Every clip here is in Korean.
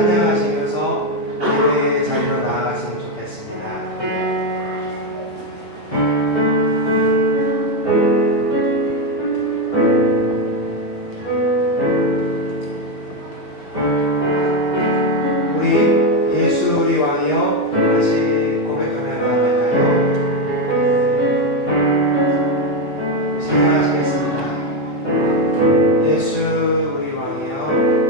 찬양하시면서 예배의 자리로 나아갔으면 좋겠습니다. 우리 예수 우리 왕이여 다시 고백하며 나아갈까요? 찬양하시겠습니다. 예수 우리 왕이여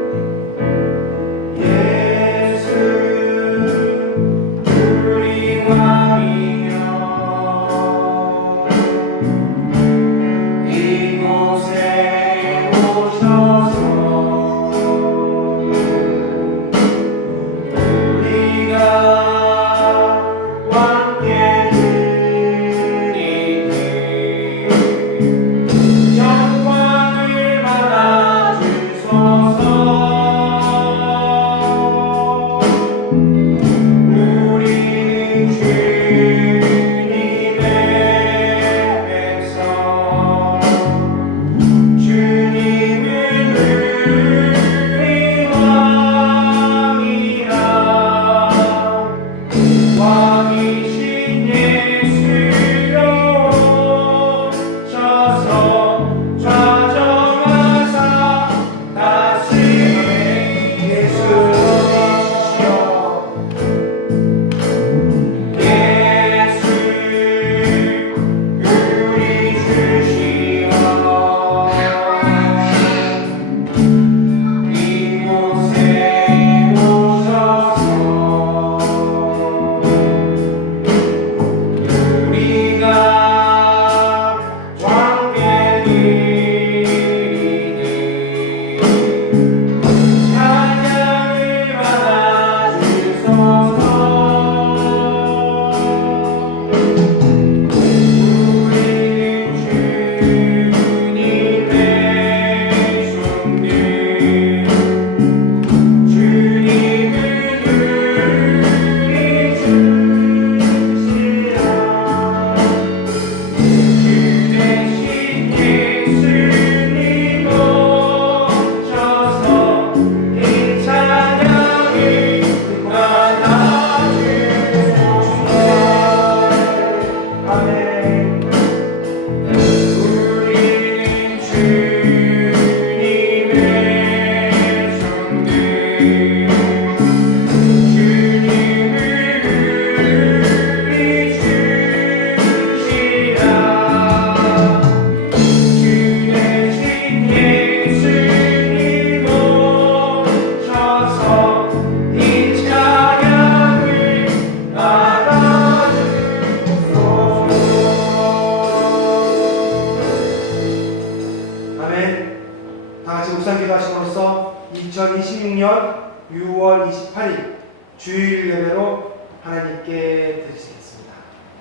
다같이 묵상기도 하심으로써 2026년 6월 28일 주일 예배로 하나님께 드리겠습니다.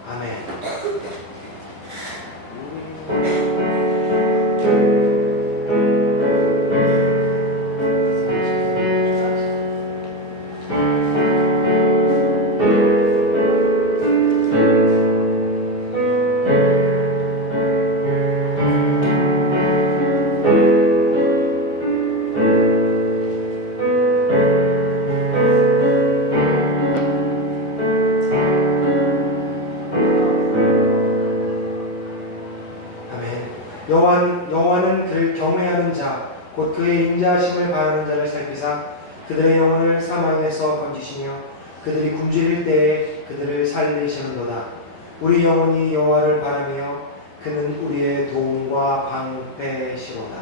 아멘. 여호와는 그를 경외하는 자, 곧 그의 인자하심을 바라는 자를 살피사 그들의 영혼을 사망에서 건지시며 그들이 굶주릴 때에 그들을 살리시는도다. 우리 영혼이 여호와를 바라며 그는 우리의 도움과 방패시로다.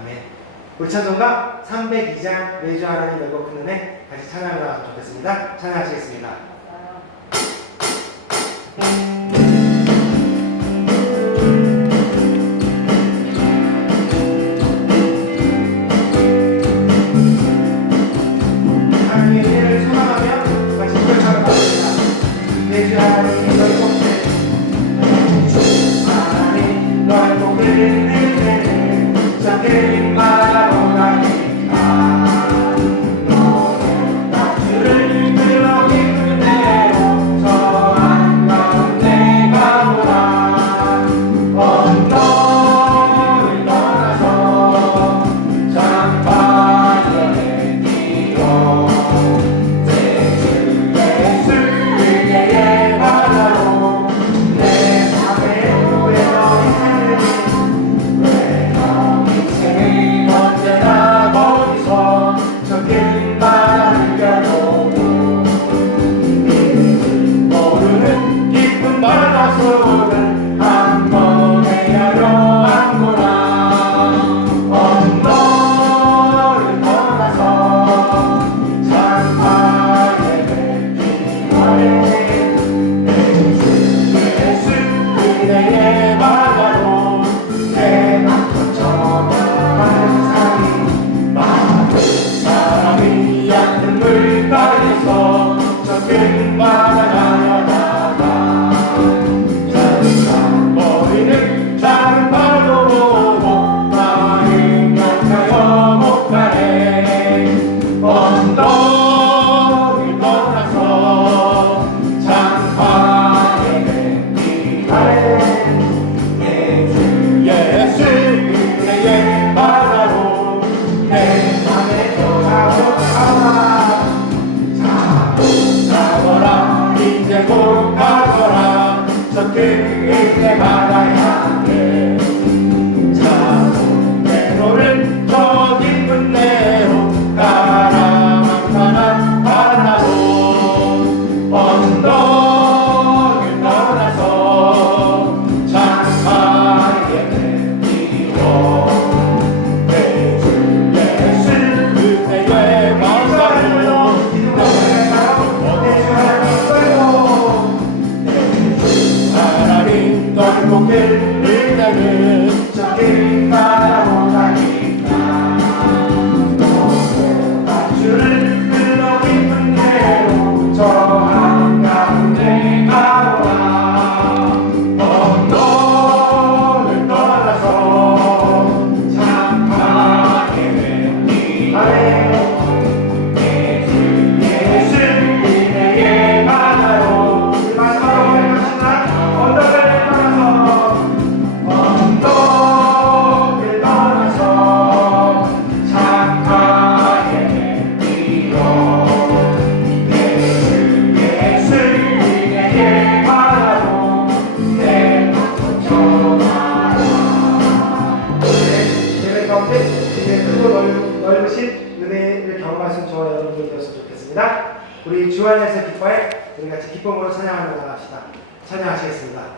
아멘. 우리 찬송가 302장 매주 하나님 넓고 큰 은혜 같이 찬양하면 좋겠습니다. 찬양하시겠습니다. 너를 들어 깊은 데로 저 한가운데 그의 바다야 자손대로를 저 깊은 대로 까라망까라 바다로 언덕을 떠나서 창하에 내밀어 내 주 예수 그대의 마음으로 하나님 넓고 길 그대는 저길 바라보다니까 주를 흘러 깊은 대로 저 한가운데 가보라 언덕을 떠나서 창하에 내밀어 예수 그대의 바다로 마지막으로 언덕을 떠나서 창하에 내밀어 예수 그대의 바다로 내 맘을 전하라. 예배 가운데 크고 넓으신 은혜를 경험할 수 있는 저와 여러분들 되었으면 좋겠습니다. 우리 주 안에서 기뻐해 우리 같이 기쁨으로 찬양하며 나갑시다. 찬양하시겠습니다.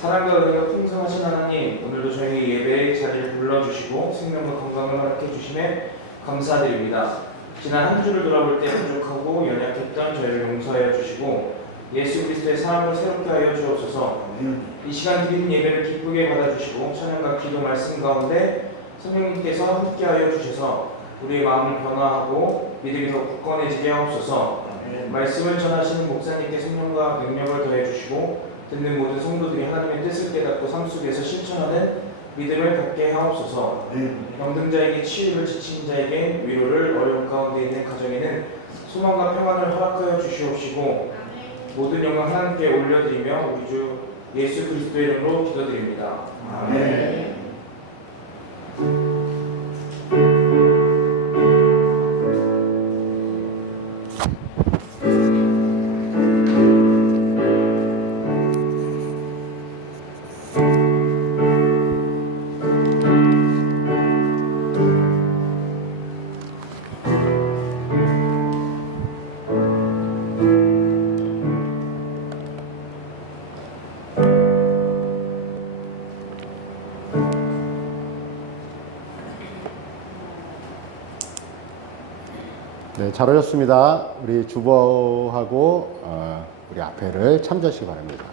사랑과 은혜가 풍성하신 하나님, 오늘도 저희 예배의 자리를 불러주시고 생명과 건강을 허락해 주심에 감사드립니다. 지난 한 주를 돌아볼 때 부족하고 연약했던 저희를 용서하여 주시고 예수 그리스도의 사랑을 새롭게 하여 주옵소서. 이 시간 드리는 예배를 기쁘게 받아주시고 찬양과 기도 말씀 가운데 성령님께서 함께하여 주셔서 우리의 마음을 변화하고 믿음이 더 굳건해지게 하옵소서. 말씀을 전하시는 목사님께 성령과 능력을 더해 주시고 듣는 모든 성도들이 하나님의 뜻을 깨닫고 삶 속에서 실천하는 믿음을 갖게 하옵소서. 병든자에게 치유를, 지친 자에게 위로를, 어려움 가운데 있는 가정에는 소망과 평안을 허락하여 주시옵시고 모든 영광 하나님께 올려드리며 우리 주 예수 그리스도의 이름으로 기도드립니다. 아멘. 네, 잘 오셨습니다. 우리 주보하고 우리 앞에를 참조하시기 바랍니다.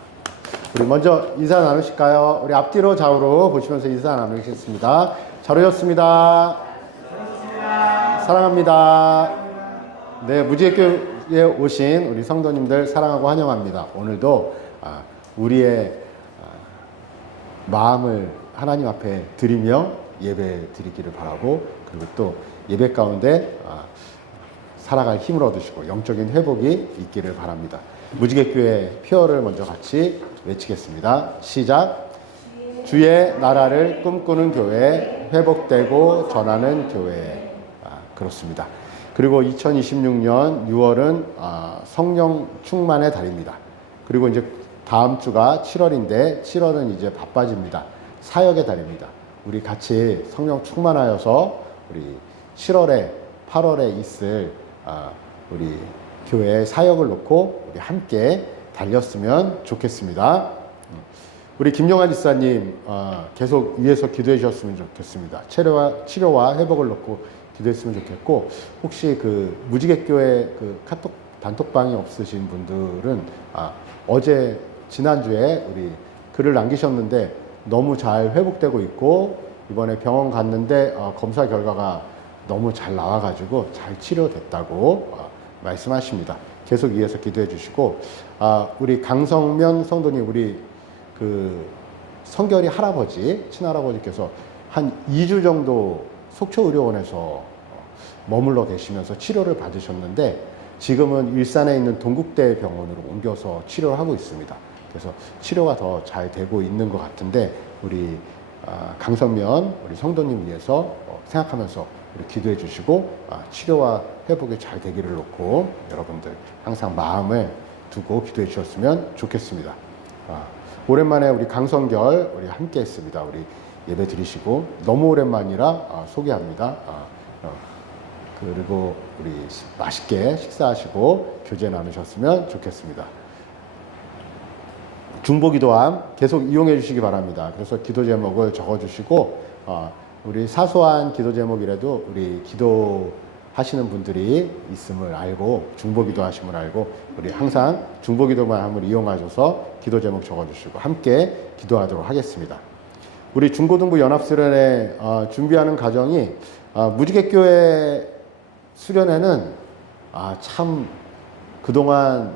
우리 먼저 인사 나누실까요? 우리 앞뒤로 좌우로 보시면서 인사 나누시겠습니다. 잘 오셨습니다. 사랑합니다. 네, 무지개교에 오신 우리 성도님들 사랑하고 환영합니다. 오늘도 우리의 마음을 하나님 앞에 드리며 예배 드리기를 바라고, 그리고 또 예배 가운데 살아갈 힘을 얻으시고 영적인 회복이 있기를 바랍니다. 무지개교회 표어를 먼저 같이 외치겠습니다. 시작. 주의 나라를 꿈꾸는 교회, 회복되고 전하는 교회. 그렇습니다. 그리고 2026년 6월은 성령 충만의 달입니다. 그리고 이제 다음 주가 7월인데 7월은 이제 바빠집니다. 사역의 달입니다. 우리 같이 성령 충만하여서 우리 7월에 8월에 있을 우리 교회의 사역을 놓고 우리 함께 달렸으면 좋겠습니다. 우리 김용환 지사님 계속 위에서 기도해 주셨으면 좋겠습니다. 치료와 회복을 놓고 기도했으면 좋겠고, 혹시 그 무지개교회 그 카톡 단톡방이 없으신 분들은 어제 지난주에 우리 글을 남기셨는데 너무 잘 회복되고 있고 이번에 병원 갔는데 검사 결과가 너무 잘 나와가지고 잘 치료됐다고 말씀하십니다. 계속 위에서 기도해 주시고, 우리 강성면 성도님, 우리 그 성결이 할아버지, 친할아버지께서 한 2주 정도 속초의료원에서 머물러 계시면서 치료를 받으셨는데 지금은 일산에 있는 동국대 병원으로 옮겨서 치료를 하고 있습니다. 그래서 치료가 더 잘 되고 있는 것 같은데 우리 강성면 우리 성도님 위해서 생각하면서 우리 기도해 주시고 치료와 회복이 잘 되기를 놓고 여러분들 항상 마음을 두고 기도해 주셨으면 좋겠습니다. 오랜만에 우리 강성결 우리 함께 했습니다. 우리 예배 드리시고 너무 오랜만이라 소개합니다. 그리고 우리 맛있게 식사하시고 교제 나누셨으면 좋겠습니다. 중보기도함 계속 이용해 주시기 바랍니다. 그래서 기도 제목을 적어 주시고 우리 사소한 기도 제목이라도 우리 기도하시는 분들이 있음을 알고 중보기도 하심을 알고 우리 항상 중보기도함을 이용하셔서 기도 제목 적어 주시고 함께 기도하도록 하겠습니다. 우리 중고등부 연합수련회 준비하는 과정이 무지개교회 수련회는 참 그동안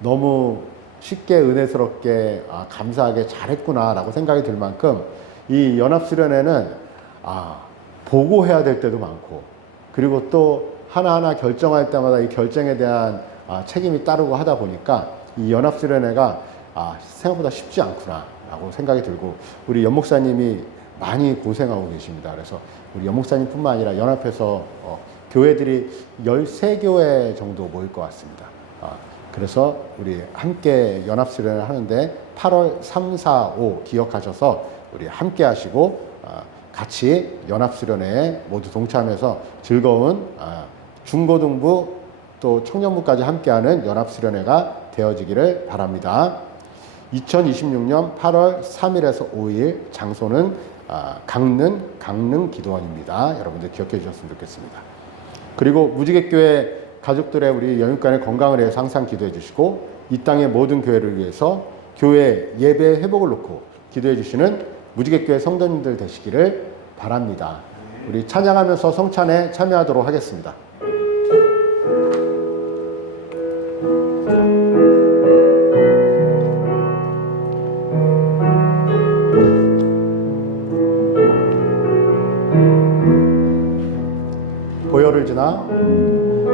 너무 쉽게 은혜스럽게 감사하게 잘했구나라고 생각이 들 만큼 이 연합수련회는 보고해야 될 때도 많고, 그리고 또 하나하나 결정할 때마다 이 결정에 대한 책임이 따르고 하다 보니까 이 연합수련회가 생각보다 쉽지 않구나라고 생각이 들고, 우리 연목사님이 많이 고생하고 계십니다. 그래서 우리 연목사님뿐만 아니라 연합에서 교회들이 13교회 정도 모일 것 같습니다. 그래서 우리 함께 연합수련을 하는데 8월 3, 4, 5 기억하셔서 우리 함께 하시고 같이 연합수련회에 모두 동참해서 즐거운 중고등부 또 청년부까지 함께하는 연합수련회가 되어지기를 바랍니다. 2026년 8월 3일에서 5일 장소는 강릉 기도원입니다. 여러분들 기억해 주셨으면 좋겠습니다. 그리고 무지개교회 가족들의 우리 영육간의 건강을 위해서 항상 기도해 주시고 이 땅의 모든 교회를 위해서 교회 예배 회복을 놓고 기도해 주시는 무지개교회 성도님들 되시기를 바랍니다. 우리 찬양하면서 성찬에 참여하도록 하겠습니다.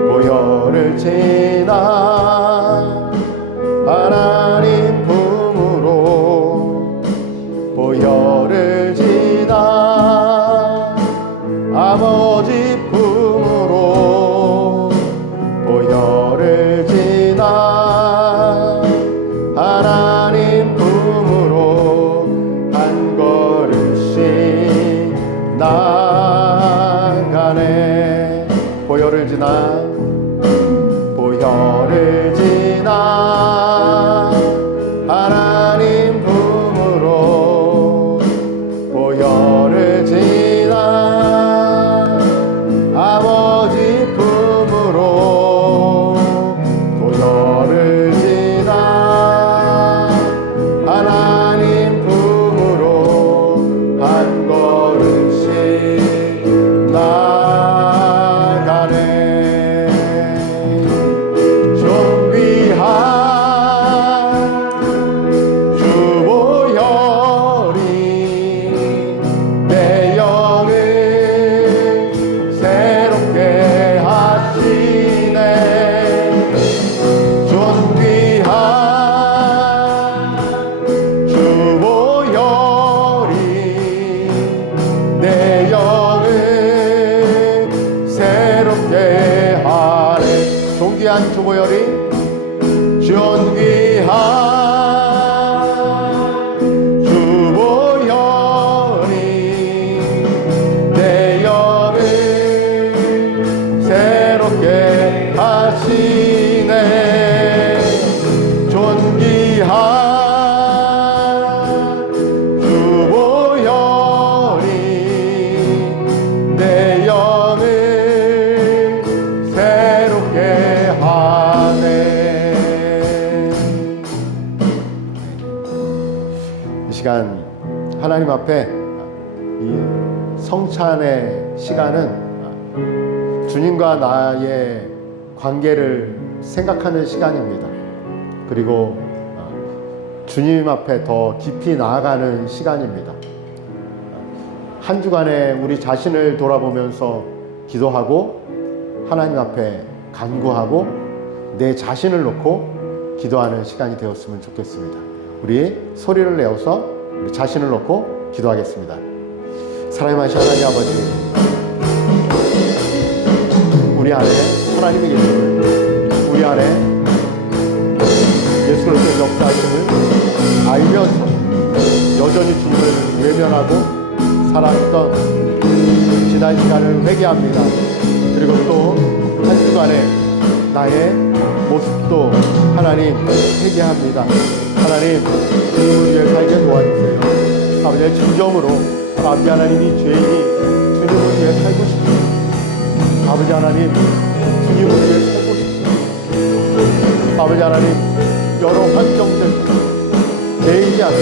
보혈을 지나 하나님 품으로 보혈을 지나 아버지 품으로 보혈을 지나 하나님 품으로 한 걸음씩 나가네. 보혈을 지나 하나님 품으로 보혈을 지나 아버지 품으로 보혈을 지나 하나님 품으로 한 걸음씩 나가네. 시간 하나님 앞에 이 성찬의 시간은 주님과 나의 관계를 생각하는 시간입니다. 그리고 주님 앞에 더 깊이 나아가는 시간입니다. 한 주간에 우리 자신을 돌아보면서 기도하고 하나님 앞에 간구하고 내 자신을 놓고 기도하는 시간이 되었으면 좋겠습니다. 우리 소리를 내어서 우리 자신을 놓고 기도하겠습니다. 사랑하신 하나님 아버지, 우리 안에 하나님이 계심을, 우리 안에 예수 그리스도의 역사하심을 알면서 여전히 주님을 외면하고 살았던 지난 시간을 회개합니다. 그리고 또 한 주간에 나의 모습도 하나님 회개합니다. 하나님, 주님을 위해 살게 도와주세요. 아버지의 진정으로 아버지 하나님이 죄인이 주님을 위해 살고 싶습니다. 아버지 하나님, 주님을 위해 살고 싶습니다. 아버지 하나님, 여러 환경들 매이지 않고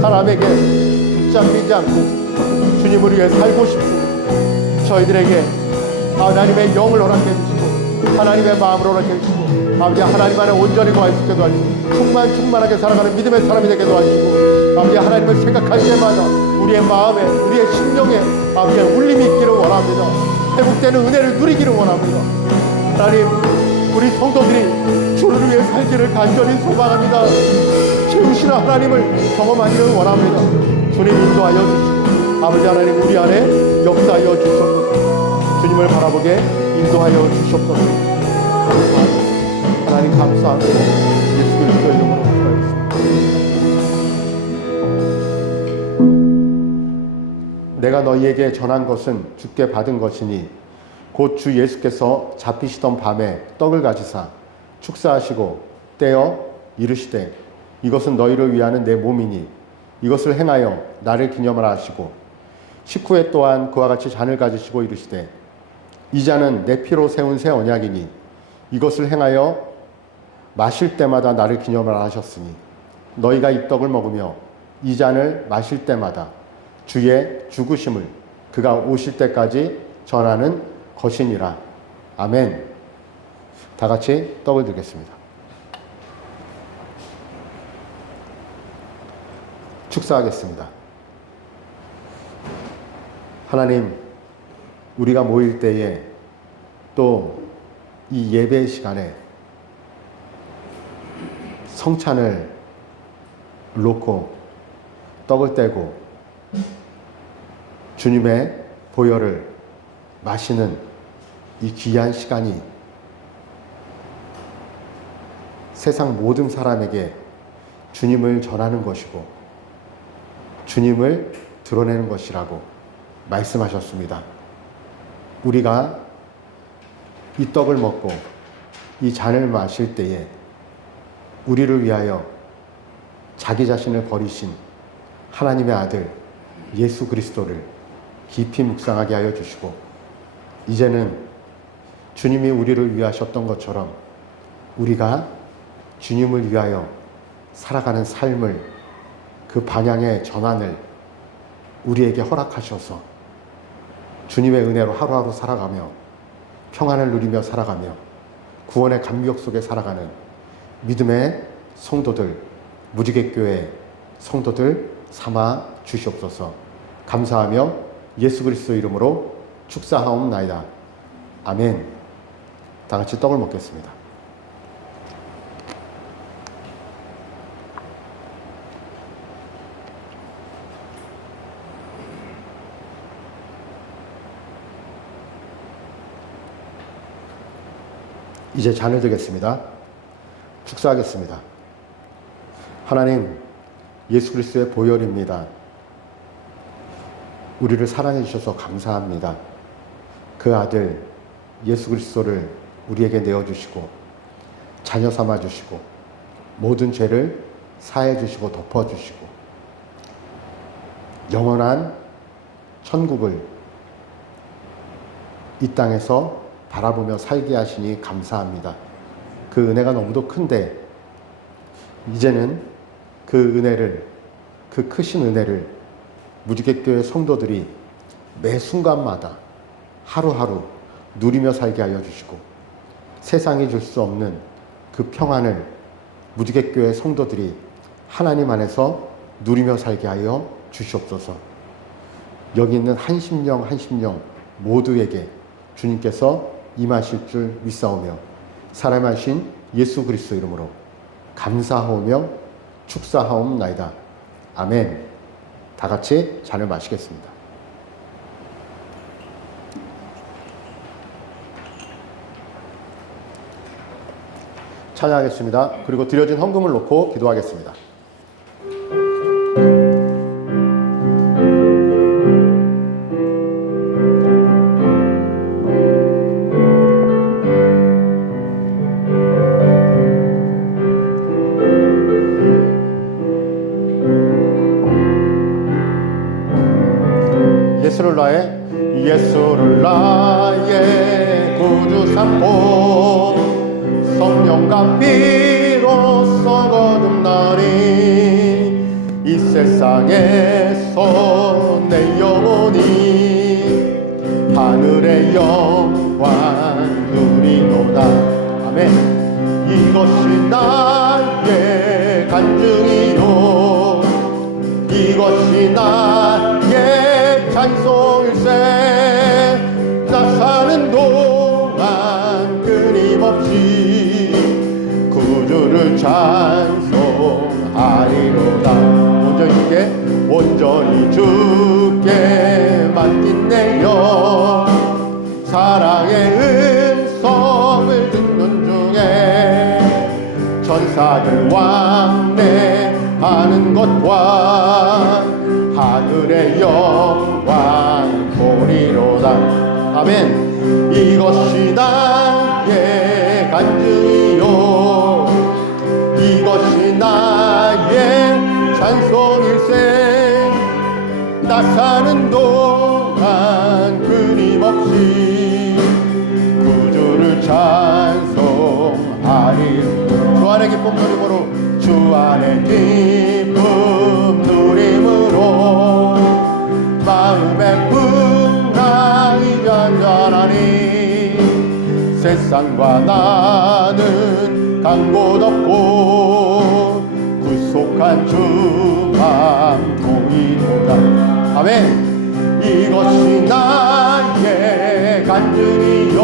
사람에게 붙잡히지 않고 주님을 위해 살고 싶습니다. 저희들에게 하나님의 영을 허락해 주시고 하나님의 마음을 허락해 주시고 아버지 하나님 안에 온전히 거할 수 있게 도와주시고 충만하게 살아가는 믿음의 사람이 되게 도와주시고 아버지 하나님을 생각할 때마다 우리의 마음에 우리의 심령에 아버지 울림이 있기를 원합니다. 회복되는 은혜를 누리기를 원합니다. 하나님, 우리 성도들이 주를 위해 살기를 간절히 소망합니다. 채우시는 하나님을 경험하기를 원합니다. 주님 인도하여 주시고 아버지 하나님 우리 안에 역사하여 주시옵소서. 주님을 바라보게 인도하여 주시옵소서. 하나님 감사하고 예수 그리스도의 이름으로 기도하였습니다. 내가 너희에게 전한 것은 주께 받은 것이니 곧 주 예수께서 잡히시던 밤에 떡을 가지사 축사하시고 떼어 이르시되 이것은 너희를 위하는 내 몸이니 이것을 행하여 나를 기념하라 하시고 19회 또한 그와 같이 잔을 가지시고 이르시되 이 잔은 내 피로 세운 새 언약이니 이것을 행하여 마실 때마다 나를 기념하라 하셨으니 너희가 이 떡을 먹으며 이 잔을 마실 때마다 주의 죽으심을 그가 오실 때까지 전하는 것이니라. 아멘. 다 같이 떡을 들겠습니다. 축사하겠습니다. 하나님, 우리가 모일 때에 또 이 예배 시간에 성찬을 놓고 떡을 떼고 주님의 보혈을 마시는 이 귀한 시간이 세상 모든 사람에게 주님을 전하는 것이고 주님을 드러내는 것이라고 말씀하셨습니다. 우리가 이 떡을 먹고 이 잔을 마실 때에 우리를 위하여 자기 자신을 버리신 하나님의 아들 예수 그리스도를 깊이 묵상하게 하여 주시고 이제는 주님이 우리를 위하셨던 것처럼 우리가 주님을 위하여 살아가는 삶을 그 방향의 전환을 우리에게 허락하셔서 주님의 은혜로 하루하루 살아가며 평안을 누리며 살아가며 구원의 감격 속에 살아가는 믿음의 성도들, 무지개교회 성도들 삼아 주시옵소서. 감사하며 예수 그리스도 이름으로 축사하옵나이다. 아멘. 다 같이 떡을 먹겠습니다. 이제 잔을 들겠습니다. 축사하겠습니다. 하나님, 예수 그리스도의 보혈입니다. 우리를 사랑해 주셔서 감사합니다. 그 아들 예수 그리스도를 우리에게 내어주시고 자녀 삼아 주시고 모든 죄를 사해 주시고 덮어 주시고 영원한 천국을 이 땅에서 바라보며 살게 하시니 감사합니다. 그 은혜가 너무도 큰데 이제는 그 은혜를, 그 크신 은혜를 무지개교회 성도들이 매 순간마다 하루하루 누리며 살게 하여 주시고 세상이 줄 수 없는 그 평안을 무지개교회 성도들이 하나님 안에서 누리며 살게 하여 주시옵소서. 여기 있는 한 심령 한 심령 모두에게 주님께서 임하실 줄 믿사오며 살아나신 예수 그리스도 이름으로 감사하오며 축사하옵나이다. 아멘. 다 같이 잔을 마시겠습니다. 찬양하겠습니다. 그리고 드려진 헌금을 놓고 기도하겠습니다. 예수를 나의 구주 삼고 성령과 피로써 거듭나니 이 세상에서 내 영혼이 하늘의 영광 누리노다. 아멘. 이것이 나의 간증이요 이것이 나의 찬송일세. 나 사는 동안 끊임없이 구주를 찬송하리로다. 온전히 주께 맡긴 내 영 사랑의 음성을 듣는 중에 천사들 왕래하는 것과 하늘의 영광 보리로다. 아멘. 이것이 나의 간증이요 이것이 나의 찬송일생 나 사는 동안 끊임없이 구주를 찬송하리. 주 안의 기쁨 누림으로 주 안의 기쁨 누림으로 마음의 풍랑이 잔잔하니 세상과 나는 간 곳 없고 구속한 주만 보이도다. 아멘. 이것이 나의 간증이요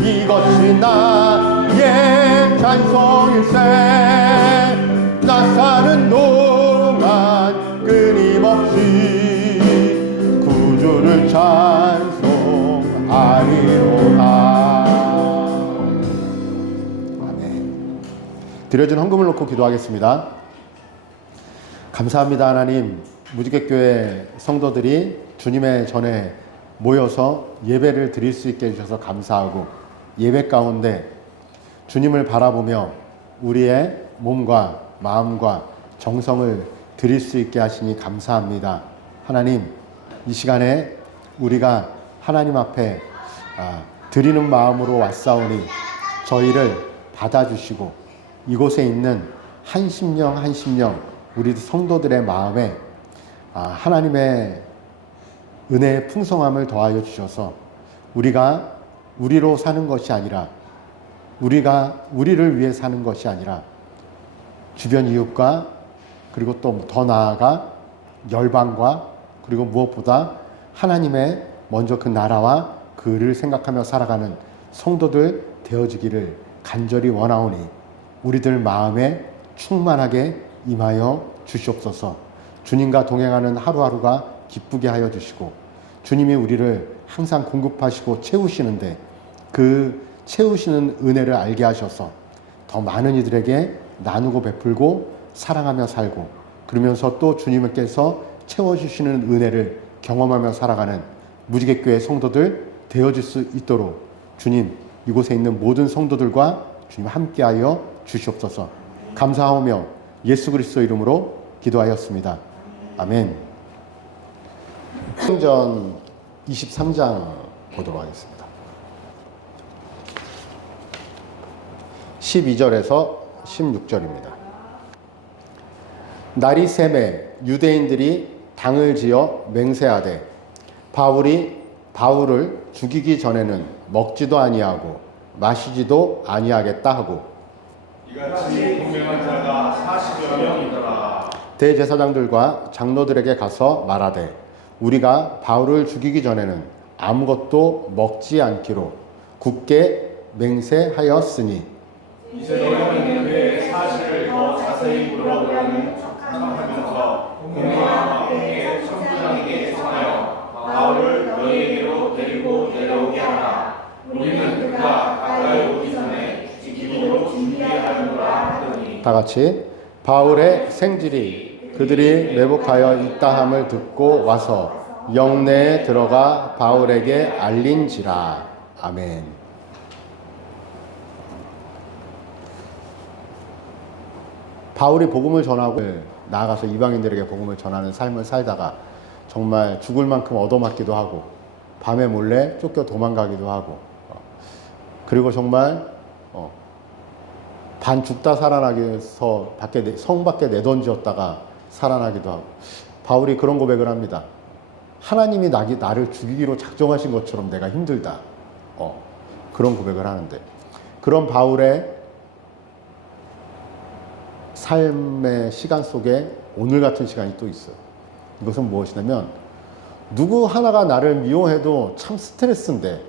이것이 나의 찬송일세 나 사는 동안 끊임없이 구주를 찬송하리로다. 아멘. 드려진 헌금을 놓고 기도하겠습니다. 감사합니다. 하나님, 무지개교회 성도들이 주님의 전에 모여서 예배를 드릴 수 있게 해주셔서 감사하고 예배 가운데 주님을 바라보며 우리의 몸과 마음과 정성을 드릴 수 있게 하시니 감사합니다. 하나님, 이 시간에 우리가 하나님 앞에 드리는 마음으로 왔사오니 저희를 받아주시고 이곳에 있는 한 심령 한 심령 우리 성도들의 마음에 하나님의 은혜의 풍성함을 더하여 주셔서 우리가 우리로 사는 것이 아니라 우리가 우리를 위해 사는 것이 아니라 주변 이웃과 그리고 또 더 나아가 열방과 그리고 무엇보다 하나님의 먼저 그 나라와 그 의를 생각하며 살아가는 성도들 되어지기를 간절히 원하오니 우리들 마음에 충만하게 임하여 주시옵소서. 주님과 동행하는 하루하루가 기쁘게 하여 주시고 주님이 우리를 항상 공급하시고 채우시는데 그 채우시는 은혜를 알게 하셔서 더 많은 이들에게 나누고 베풀고 사랑하며 살고 그러면서 또 주님께서 채워주시는 은혜를 경험하며 살아가는 무지개교회 성도들 되어질 수 있도록 주님 이곳에 있는 모든 성도들과 주님 함께하여 주시옵소서. 감사하며 예수 그리스도 이름으로 기도하였습니다. 아멘. 사도행전 23장 보도록 하겠습니다. 12절에서 16절입니다. 날이 새매 유대인들이 당을 지어 맹세하되 바울을 죽이기 전에는 먹지도 아니하고 마시지도 아니하겠다 하고 이같이 분명한 자가 40여 명이더라. 대제사장들과 장로들에게 가서 말하되 우리가 바울을 죽이기 전에는 아무것도 먹지 않기로 굳게 맹세하였으니 이제 너희는 그의 사실을 더 자세히 물어보라는 척하면서 공회와 함께 천부장에게 청하여 바울을 너희에게로 데리고 내려오게 하라. 우리는 그가 가까이 오기 전에 지키도록 준비하는구나 하더니 다 같이 바울의 생질이 그들이 매복하여 있다함을 듣고 와서 영내에 들어가 바울에게 알린지라. 아멘. 바울이 복음을 전하고 나아가서 이방인들에게 복음을 전하는 삶을 살다가 정말 죽을 만큼 얻어맞기도 하고 밤에 몰래 쫓겨 도망가기도 하고 그리고 정말 반 죽다 살아나기 위해서 성 밖에 내던졌다가 살아나기도 하고 바울이 그런 고백을 합니다. 하나님이 나를 죽이기로 작정하신 것처럼 내가 힘들다. 그런 고백을 하는데 그런 바울의 삶의 시간 속에 오늘 같은 시간이 또 있어요. 이것은 무엇이냐면 누구 하나가 나를 미워해도 참 스트레스인데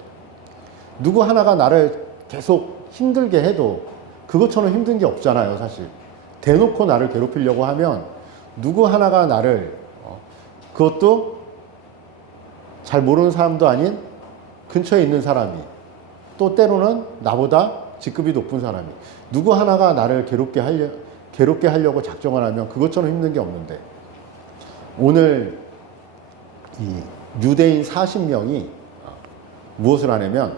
누구 하나가 나를 계속 힘들게 해도 그것처럼 힘든 게 없잖아요. 사실 대놓고 나를 괴롭히려고 하면 누구 하나가 나를 그것도 잘 모르는 사람도 아닌 근처에 있는 사람이 또 때로는 나보다 직급이 높은 사람이 누구 하나가 나를 괴롭게 하려고 작정을 하면 그것처럼 힘든 게 없는데 오늘 이 유대인 40명이 무엇을 하냐면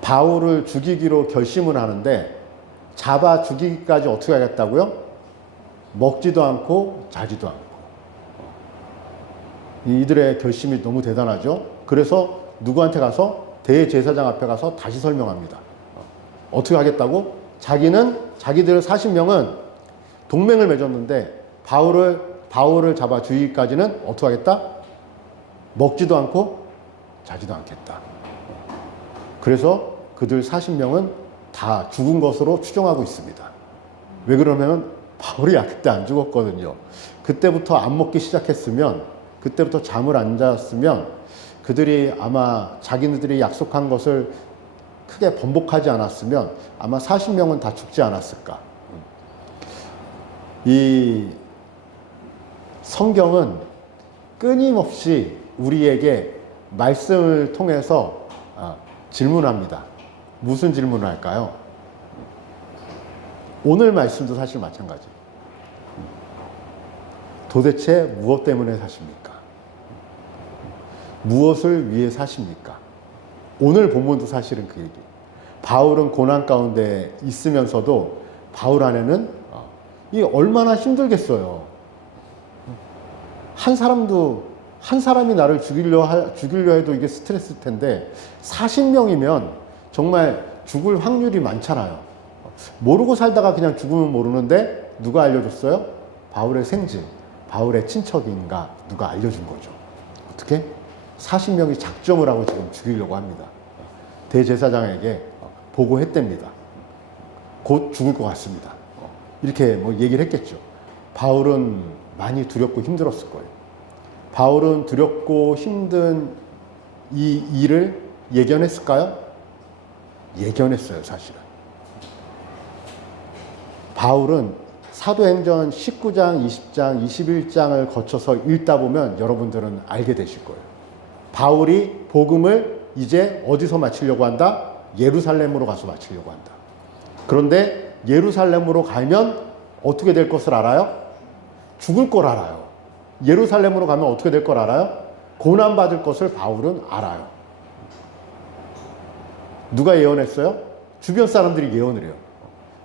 바울을 죽이기로 결심을 하는데 잡아 죽이기까지 어떻게 하겠다고요? 먹지도 않고 자지도 않고. 이들의 결심이 너무 대단하죠. 그래서 누구한테 가서 대제사장 앞에 가서 다시 설명합니다. 어떻게 하겠다고? 자기들 40명은 동맹을 맺었는데 바울을 잡아 죽이기까지는 어떻게 하겠다? 먹지도 않고 자지도 않겠다. 그래서 그들 40명은 다 죽은 것으로 추정하고 있습니다. 왜 그러면 바울이 그때 안 죽었거든요. 그때부터 안 먹기 시작했으면, 그때부터 잠을 안 잤으면 그들이 아마 자기네들이 약속한 것을 크게 번복하지 않았으면 아마 40명은 다 죽지 않았을까. 이 성경은 끊임없이 우리에게 말씀을 통해서 질문합니다. 무슨 질문을 할까요? 오늘 말씀도 사실 마찬가지. 도대체 무엇 때문에 사십니까? 무엇을 위해 사십니까? 오늘 본문도 사실은 그 얘기. 바울은 고난 가운데 있으면서도 바울 안에는 이 얼마나 힘들겠어요. 한 사람이 나를 죽이려 해도 이게 스트레스일 텐데 40명이면 정말 죽을 확률이 많잖아요. 모르고 살다가 그냥 죽으면 모르는데 누가 알려줬어요? 바울의 생질, 바울의 친척인가 누가 알려준 거죠. 어떻게? 40명이 작정을 하고 지금 죽이려고 합니다. 대제사장에게 보고했답니다. 곧 죽을 것 같습니다. 이렇게 뭐 얘기를 했겠죠. 바울은 많이 두렵고 힘들었을 거예요. 바울은 두렵고 힘든 이 일을 예견했을까요? 예견했어요, 사실은. 바울은 사도행전 19장, 20장, 21장을 거쳐서 읽다 보면 여러분들은 알게 되실 거예요. 바울이 복음을 이제 어디서 마치려고 한다? 예루살렘으로 가서 마치려고 한다. 그런데 예루살렘으로 가면 어떻게 될 것을 알아요? 죽을 걸 알아요. 예루살렘으로 가면 어떻게 될 걸 알아요? 고난받을 것을 바울은 알아요. 누가 예언했어요? 주변 사람들이 예언을 해요.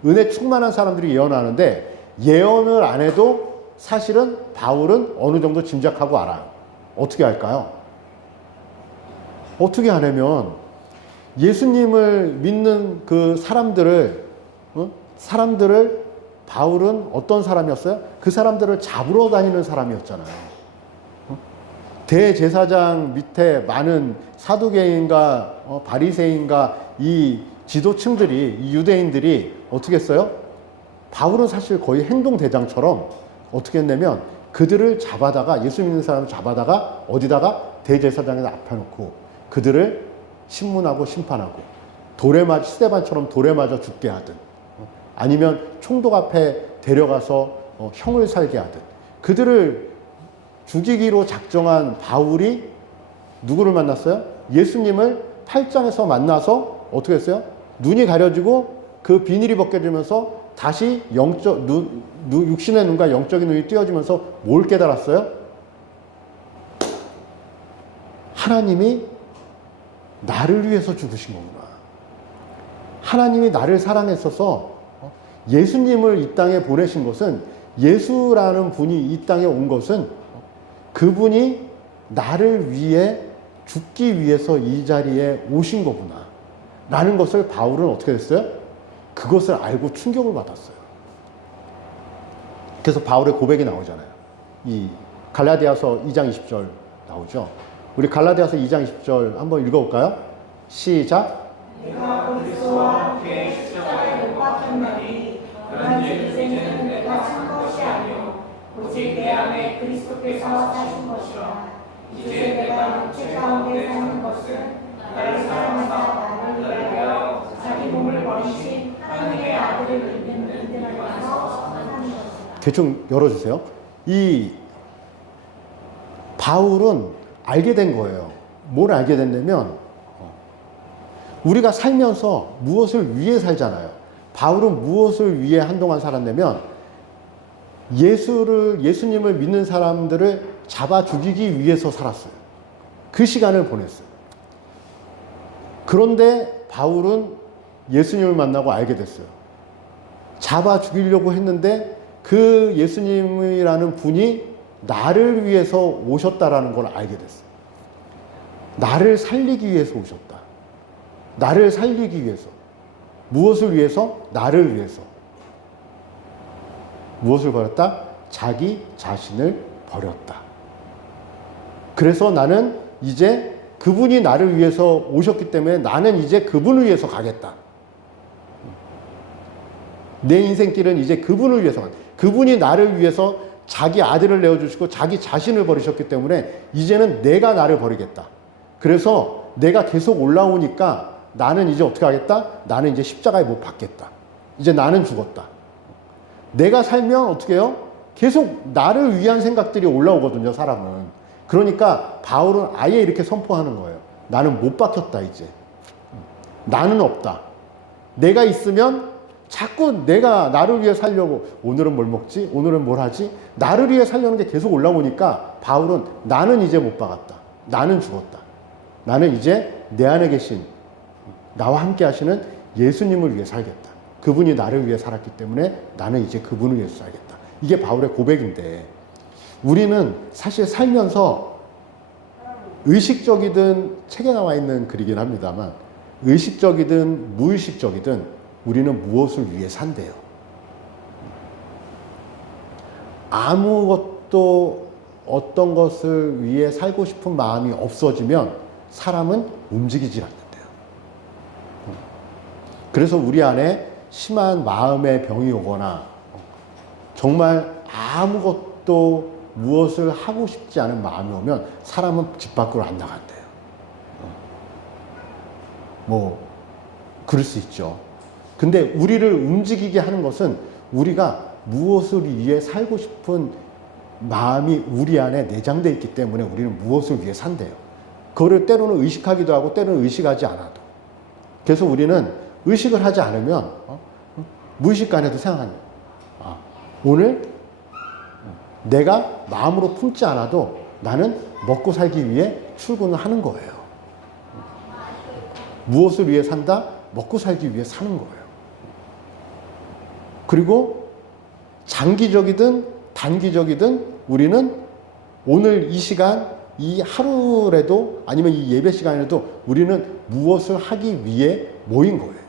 은혜 충만한 사람들이 예언하는데 예언을 안 해도 사실은 바울은 어느 정도 짐작하고 알아요. 어떻게 할까요? 어떻게 하냐면 예수님을 믿는 그 사람들을 바울은 어떤 사람이었어요? 그 사람들을 잡으러 다니는 사람이었잖아요. 대제사장 밑에 많은 사두개인과 바리새인과 이 지도층들이, 이 유대인들이 어떻게 했어요? 바울은 사실 거의 행동대장처럼 어떻게 했냐면 그들을 잡아다가, 예수 믿는 사람을 잡아다가 어디다가? 대제사장에 앞에 놓고 그들을 신문하고 심판하고 스데반처럼 돌에 맞아 죽게 하든 아니면 총독 앞에 데려가서 형을 살게 하든 그들을 죽이기로 작정한 바울이 누구를 만났어요? 예수님을 8장에서 만나서 어떻게 했어요? 눈이 가려지고 그 비닐이 벗겨지면서 다시 육신의 눈과 영적인 눈이 띄어지면서 뭘 깨달았어요? 하나님이 나를 위해서 죽으신 거구나. 하나님이 나를 사랑했어서 예수님을 이 땅에 보내신 것은, 예수라는 분이 이 땅에 온 것은 그분이 나를 위해 죽기 위해서 이 자리에 오신 거구나 라는 것을 바울은 어떻게 됐어요? 그것을 알고 충격을 받았어요. 그래서 바울의 고백이 나오잖아요. 이 갈라디아서 2장 20절 나오죠. 우리 갈라디아서 2장 20절 한번 읽어볼까요? 시작. 내가 그리스도와 함께 십자가에 못 박혔나니 그런즉 이제는 내가 산 것이 아니요 오직 내 안에 그리스도께서 사신 것이라. 이제 내가 육체 가운데 사는 것은 나를 사랑하사 나를 위하여 자기 몸을 버리신 하나님의 아들을 믿는 믿음 안에서 사는 것이라. 대충 열어주세요. 이 바울은 알게 된 거예요. 뭘 알게 됐냐면 우리가 살면서 무엇을 위해 살잖아요. 바울은 무엇을 위해 한동안 살았냐면 예수님을 믿는 사람들을 잡아 죽이기 위해서 살았어요. 그 시간을 보냈어요. 그런데 바울은 예수님을 만나고 알게 됐어요. 잡아 죽이려고 했는데 그 예수님이라는 분이 나를 위해서 오셨다라는 걸 알게 됐어요. 나를 살리기 위해서 오셨다. 나를 살리기 위해서. 무엇을 위해서? 나를 위해서. 무엇을 버렸다? 자기 자신을 버렸다. 그래서 나는 이제 그분이 나를 위해서 오셨기 때문에 나는 이제 그분을 위해서 가겠다. 내 인생길은 이제 그분을 위해서 가겠다. 그분이 나를 위해서 자기 아들을 내어주시고 자기 자신을 버리셨기 때문에 이제는 내가 나를 버리겠다. 그래서 내가 계속 올라오니까 나는 이제 어떻게 하겠다? 나는 이제 십자가에 못 박겠다. 이제 나는 죽었다. 내가 살면 어떻게 해요? 계속 나를 위한 생각들이 올라오거든요, 사람은. 그러니까 바울은 아예 이렇게 선포하는 거예요. 나는 못 박혔다, 이제. 나는 없다. 내가 있으면 자꾸 내가 나를 위해 살려고 오늘은 뭘 먹지? 오늘은 뭘 하지? 나를 위해 살려는 게 계속 올라오니까 바울은 나는 이제 못 박았다. 나는 죽었다. 나는 이제 내 안에 계신 나와 함께 하시는 예수님을 위해 살겠다. 그분이 나를 위해 살았기 때문에 나는 이제 그분을 위해서 살겠다. 이게 바울의 고백인데 우리는 사실 살면서 의식적이든 책에 나와 있는 글이긴 합니다만 의식적이든 무의식적이든 우리는 무엇을 위해 산대요. 아무것도 어떤 것을 위해 살고 싶은 마음이 없어지면 사람은 움직이질 않는데요. 그래서 우리 안에 심한 마음의 병이 오거나 정말 아무것도 무엇을 하고 싶지 않은 마음이 오면 사람은 집 밖으로 안 나간대요. 뭐 그럴 수 있죠. 근데 우리를 움직이게 하는 것은 우리가 무엇을 위해 살고 싶은 마음이 우리 안에 내장되어 있기 때문에 우리는 무엇을 위해 산대요. 그거를 때로는 의식하기도 하고 때로는 의식하지 않아도. 그래서 우리는 의식을 하지 않으면 무의식간에도 생각합니다. 오늘 내가 마음으로 품지 않아도 나는 먹고 살기 위해 출근을 하는 거예요. 무엇을 위해 산다? 먹고 살기 위해 사는 거예요. 그리고 장기적이든 단기적이든 우리는 오늘 이 시간, 이 하루라도 아니면 이 예배 시간에도 우리는 무엇을 하기 위해 모인 거예요.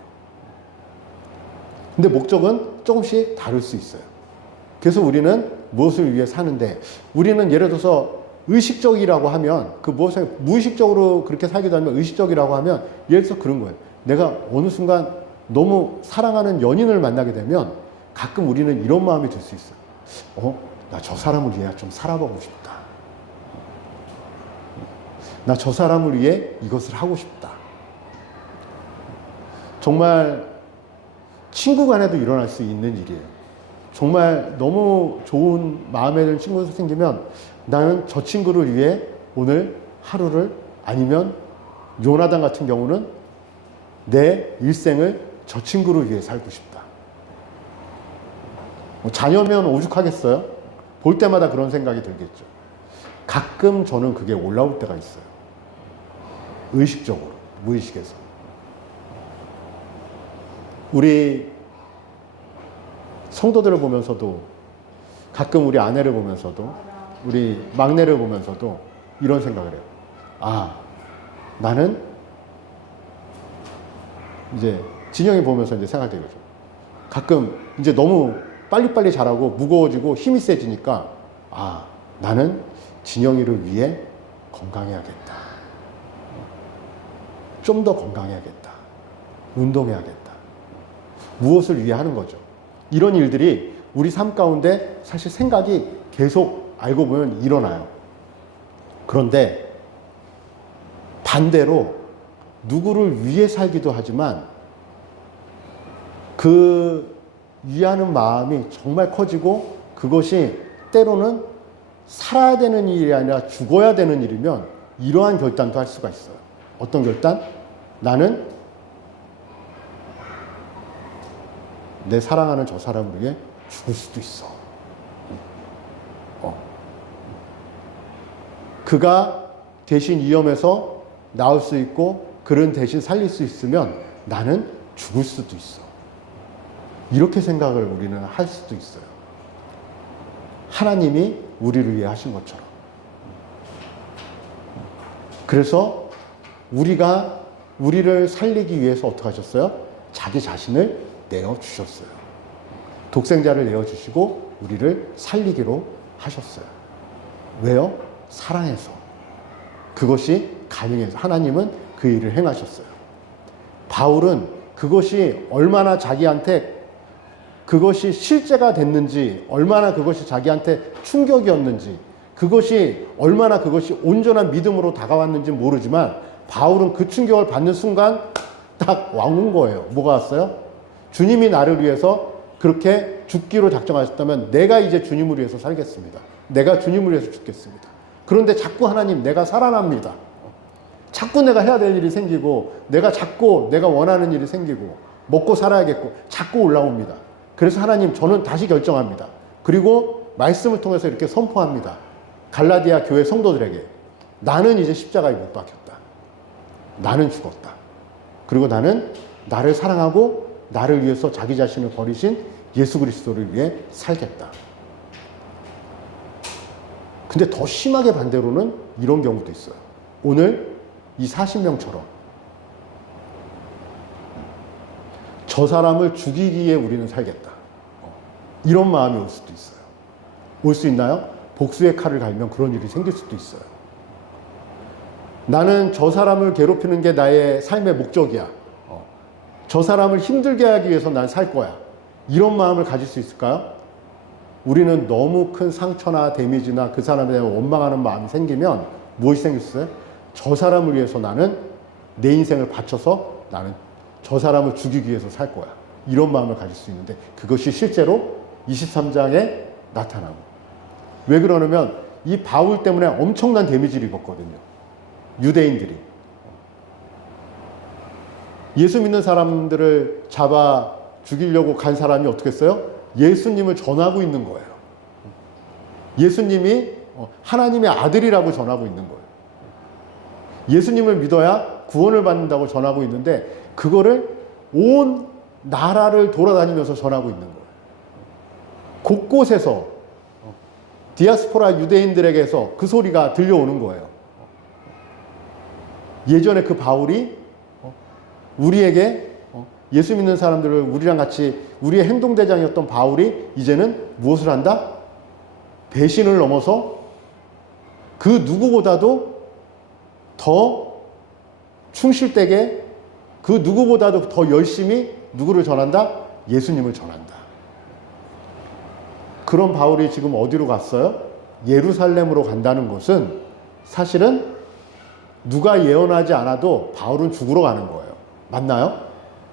근데 목적은 조금씩 다를 수 있어요. 그래서 우리는 무엇을 위해 사는데 우리는 예를 들어서 의식적이라고 하면 그 무엇을 무의식적으로 그렇게 살기도 하면 의식적이라고 하면 예를 들어서 그런 거예요. 내가 어느 순간 너무 사랑하는 연인을 만나게 되면 가끔 우리는 이런 마음이 들 수 있어요. 나 저 사람을 위해 좀 살아보고 싶다. 나 저 사람을 위해 이것을 하고 싶다. 정말 친구 간에도 일어날 수 있는 일이에요. 정말 너무 좋은 마음에 드는 친구가 생기면 나는 저 친구를 위해 오늘 하루를 아니면 요나단 같은 경우는 내 일생을 저 친구를 위해 살고 싶다. 뭐 자녀면 오죽하겠어요? 볼 때마다 그런 생각이 들겠죠. 가끔 저는 그게 올라올 때가 있어요. 의식적으로, 무의식에서. 우리 성도들을 보면서도 가끔 우리 아내를 보면서도 우리 막내를 보면서도 이런 생각을 해요. 나는 이제 진영이 보면서 이제 생각되는 거죠. 가끔 이제 너무 빨리빨리 자라고 무거워지고 힘이 세지니까 나는 진영이를 위해 건강해야겠다. 좀 더 건강해야겠다. 운동해야겠다. 무엇을 위해 하는 거죠. 이런 일들이 우리 삶 가운데 사실 생각이 계속 알고 보면 일어나요. 그런데 반대로 누구를 위해 살기도 하지만 그 위하는 마음이 정말 커지고 그것이 때로는 살아야 되는 일이 아니라 죽어야 되는 일이면 이러한 결단도 할 수가 있어요. 어떤 결단? 나는 내 사랑하는 저 사람을 위해 죽을 수도 있어. 그가 대신 위험해서 나올 수 있고 그는 대신 살릴 수 있으면 나는 죽을 수도 있어. 이렇게 생각을 우리는 할 수도 있어요. 하나님이 우리를 위해 하신 것처럼. 그래서 우리를 살리기 위해서 어떻게 하셨어요? 자기 자신을 내어주셨어요. 독생자를 내어주시고 우리를 살리기로 하셨어요. 왜요? 사랑해서. 그것이 가능해서 하나님은 그 일을 행하셨어요. 바울은 그것이 얼마나 자기한테 그것이 실제가 됐는지, 얼마나 그것이 자기한테 충격이었는지, 그것이 얼마나 그것이 온전한 믿음으로 다가왔는지 모르지만 바울은 그 충격을 받는 순간 딱 온 거예요. 뭐가 왔어요? 주님이 나를 위해서 그렇게 죽기로 작정하셨다면 내가 이제 주님을 위해서 살겠습니다. 내가 주님을 위해서 죽겠습니다. 그런데 자꾸 하나님, 내가 살아납니다. 자꾸 내가 해야 될 일이 생기고, 자꾸 내가 원하는 일이 생기고, 먹고 살아야겠고, 자꾸 올라옵니다. 그래서 하나님, 저는 다시 결정합니다. 그리고 말씀을 통해서 이렇게 선포합니다. 갈라디아 교회 성도들에게, 나는 이제 십자가에 못 박혔다. 나는 죽었다. 그리고 나는 나를 사랑하고 나를 위해서 자기 자신을 버리신 예수 그리스도를 위해 살겠다. 근데 더 심하게 반대로는 이런 경우도 있어요. 오늘 이 40명처럼 저 사람을 죽이기에 우리는 살겠다. 이런 마음이 올 수도 있어요. 올 수 있나요? 복수의 칼을 갈면 그런 일이 생길 수도 있어요. 나는 저 사람을 괴롭히는 게 나의 삶의 목적이야. 저 사람을 힘들게 하기 위해서 난 살 거야. 이런 마음을 가질 수 있을까요? 우리는 너무 큰 상처나 데미지나 그 사람에 대한 원망하는 마음이 생기면 무엇이 생겼어요? 저 사람을 위해서 나는 내 인생을 바쳐서 나는 저 사람을 죽이기 위해서 살 거야. 이런 마음을 가질 수 있는데 그것이 실제로 23장에 나타나고. 왜 그러냐면 이 바울 때문에 엄청난 데미지를 입었거든요. 유대인들이. 예수 믿는 사람들을 잡아 죽이려고 간 사람이 어떻게 했어요? 예수님을 전하고 있는 거예요. 예수님이 하나님의 아들이라고 전하고 있는 거예요. 예수님을 믿어야 구원을 받는다고 전하고 있는데 그거를 온 나라를 돌아다니면서 전하고 있는 거예요. 곳곳에서 디아스포라 유대인들에게서 그 소리가 들려오는 거예요. 예전에 그 바울이 우리에게 예수 믿는 사람들을 우리랑 같이 우리의 행동대장이었던 바울이 이제는 무엇을 한다? 배신을 넘어서 그 누구보다도 더 충실되게 그 누구보다도 더 열심히 누구를 전한다? 예수님을 전한다. 그런 바울이 지금 어디로 갔어요? 예루살렘으로 간다는 것은 사실은 누가 예언하지 않아도 바울은 죽으러 가는 거예요. 맞나요?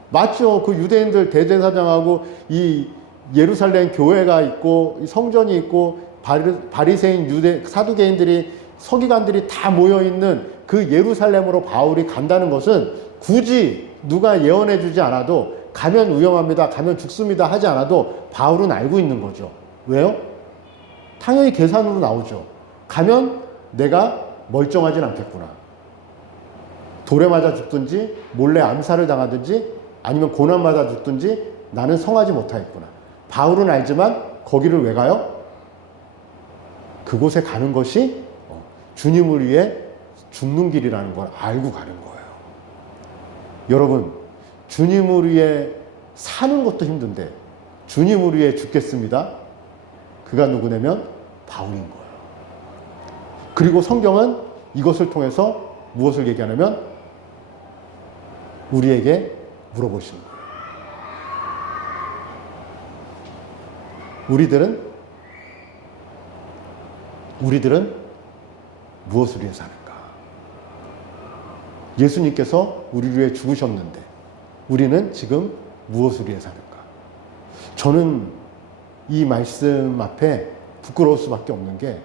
맞죠. 그 유대인들 대제사장하고 이 예루살렘 교회가 있고 성전이 있고 바리새인 유대 사두개인들이 서기관들이 다 모여 있는 그 예루살렘으로 바울이 간다는 것은 굳이 누가 예언해 주지 않아도 가면 위험합니다. 가면 죽습니다. 하지 않아도 바울은 알고 있는 거죠. 왜요? 당연히 계산으로 나오죠. 가면 내가 멀쩡하진 않겠구나. 돌에 맞아 죽든지 몰래 암살을 당하든지 아니면 고난받아 죽든지 나는 성하지 못하겠구나. 바울은 알지만 거기를 왜 가요? 그곳에 가는 것이 주님을 위해 죽는 길이라는 걸 알고 가는 거예요. 여러분, 주님을 위해 사는 것도 힘든데 주님을 위해 죽겠습니다. 그가 누구냐면 바울인 거예요. 그리고 성경은 이것을 통해서 무엇을 얘기하냐면 우리에게 물어보시는 거예요. 우리들은 무엇을 위해 사는가? 예수님께서 우리를 위해 죽으셨는데 우리는 지금 무엇을 위해 사는가? 저는 이 말씀 앞에 부끄러울 수밖에 없는 게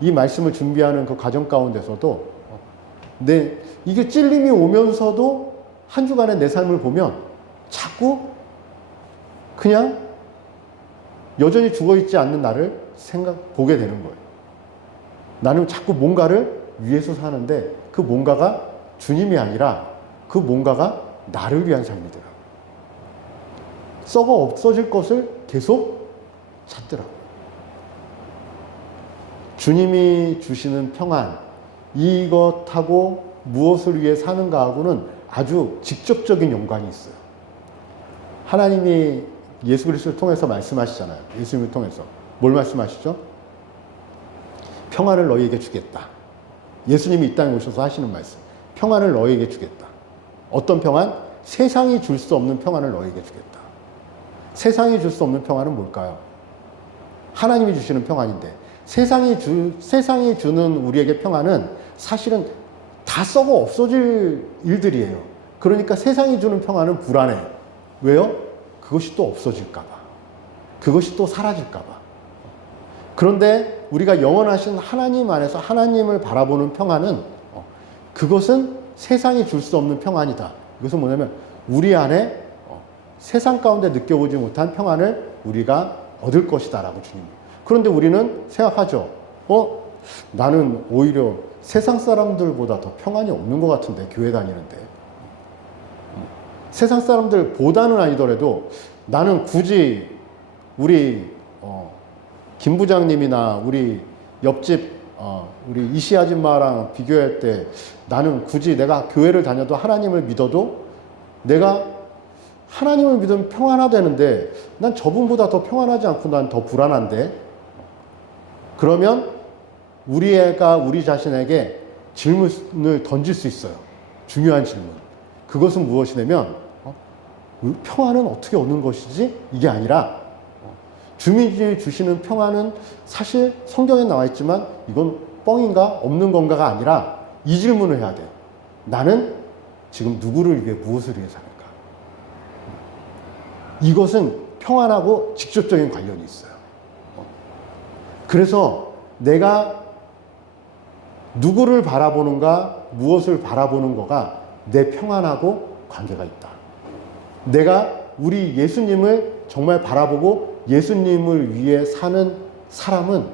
이 말씀을 준비하는 그 과정 가운데서도 이게 찔림이 오면서도 한 주간의 내 삶을 보면 자꾸 그냥 여전히 죽어있지 않는 나를 보게 되는 거예요. 나는 자꾸 뭔가를 위해서 사는데 그 뭔가가 주님이 아니라 그 뭔가가 나를 위한 삶이더라고요. 썩어 없어질 것을 계속 찾더라고요. 주님이 주시는 평안, 이것하고 무엇을 위해 사는가하고는 아주 직접적인 연관이 있어요. 하나님이 예수 그리스도를 통해서 말씀하시잖아요. 예수님을 통해서. 뭘 말씀하시죠? 평안을 너희에게 주겠다. 예수님이 이 땅에 오셔서 하시는 말씀. 평안을 너희에게 주겠다. 어떤 평안? 세상이 줄 수 없는 평안을 너희에게 주겠다. 세상이 줄 수 없는 평안은 뭘까요? 하나님이 주시는 평안인데, 세상이 주는 우리에게 평안은 사실은 다 썩어 없어질 일들이에요. 그러니까 세상이 주는 평안은 불안해요. 왜요? 그것이 또 없어질까봐. 그것이 또 사라질까봐. 그런데 우리가 영원하신 하나님 안에서 하나님을 바라보는 평안은 그것은 세상이 줄 수 없는 평안이다. 이것은 뭐냐면 우리 안에 세상 가운데 느껴보지 못한 평안을 우리가 얻을 것이다 라고 주님. 그런데 우리는 생각하죠. 나는 오히려 세상 사람들보다 더 평안이 없는 것 같은데, 교회 다니는데. 세상 사람들보다는 아니더라도 나는 굳이 우리 김 부장님이나 우리 옆집 우리 이시 아줌마랑 비교할 때 나는 굳이 내가 교회를 다녀도 하나님을 믿어도 내가 하나님을 믿으면 평안하다는데 난 저분보다 더 평안하지 않고 난 더 불안한데. 그러면 우리 애가 우리 자신에게 질문을 던질 수 있어요. 중요한 질문. 그것은 무엇이냐면 평안은 어떻게 얻는 것이지? 이게 아니라 주님이 주시는 평안은 사실 성경에 나와 있지만 이건 뻥인가? 없는 건가가 아니라 이 질문을 해야 돼요. 나는 지금 누구를 위해 무엇을 위해 사는가? 이것은 평안하고 직접적인 관련이 있어요. 그래서 내가 누구를 바라보는가, 무엇을 바라보는 거가 내 평안하고 관계가 있다. 내가 우리 예수님을 정말 바라보고 예수님을 위해 사는 사람은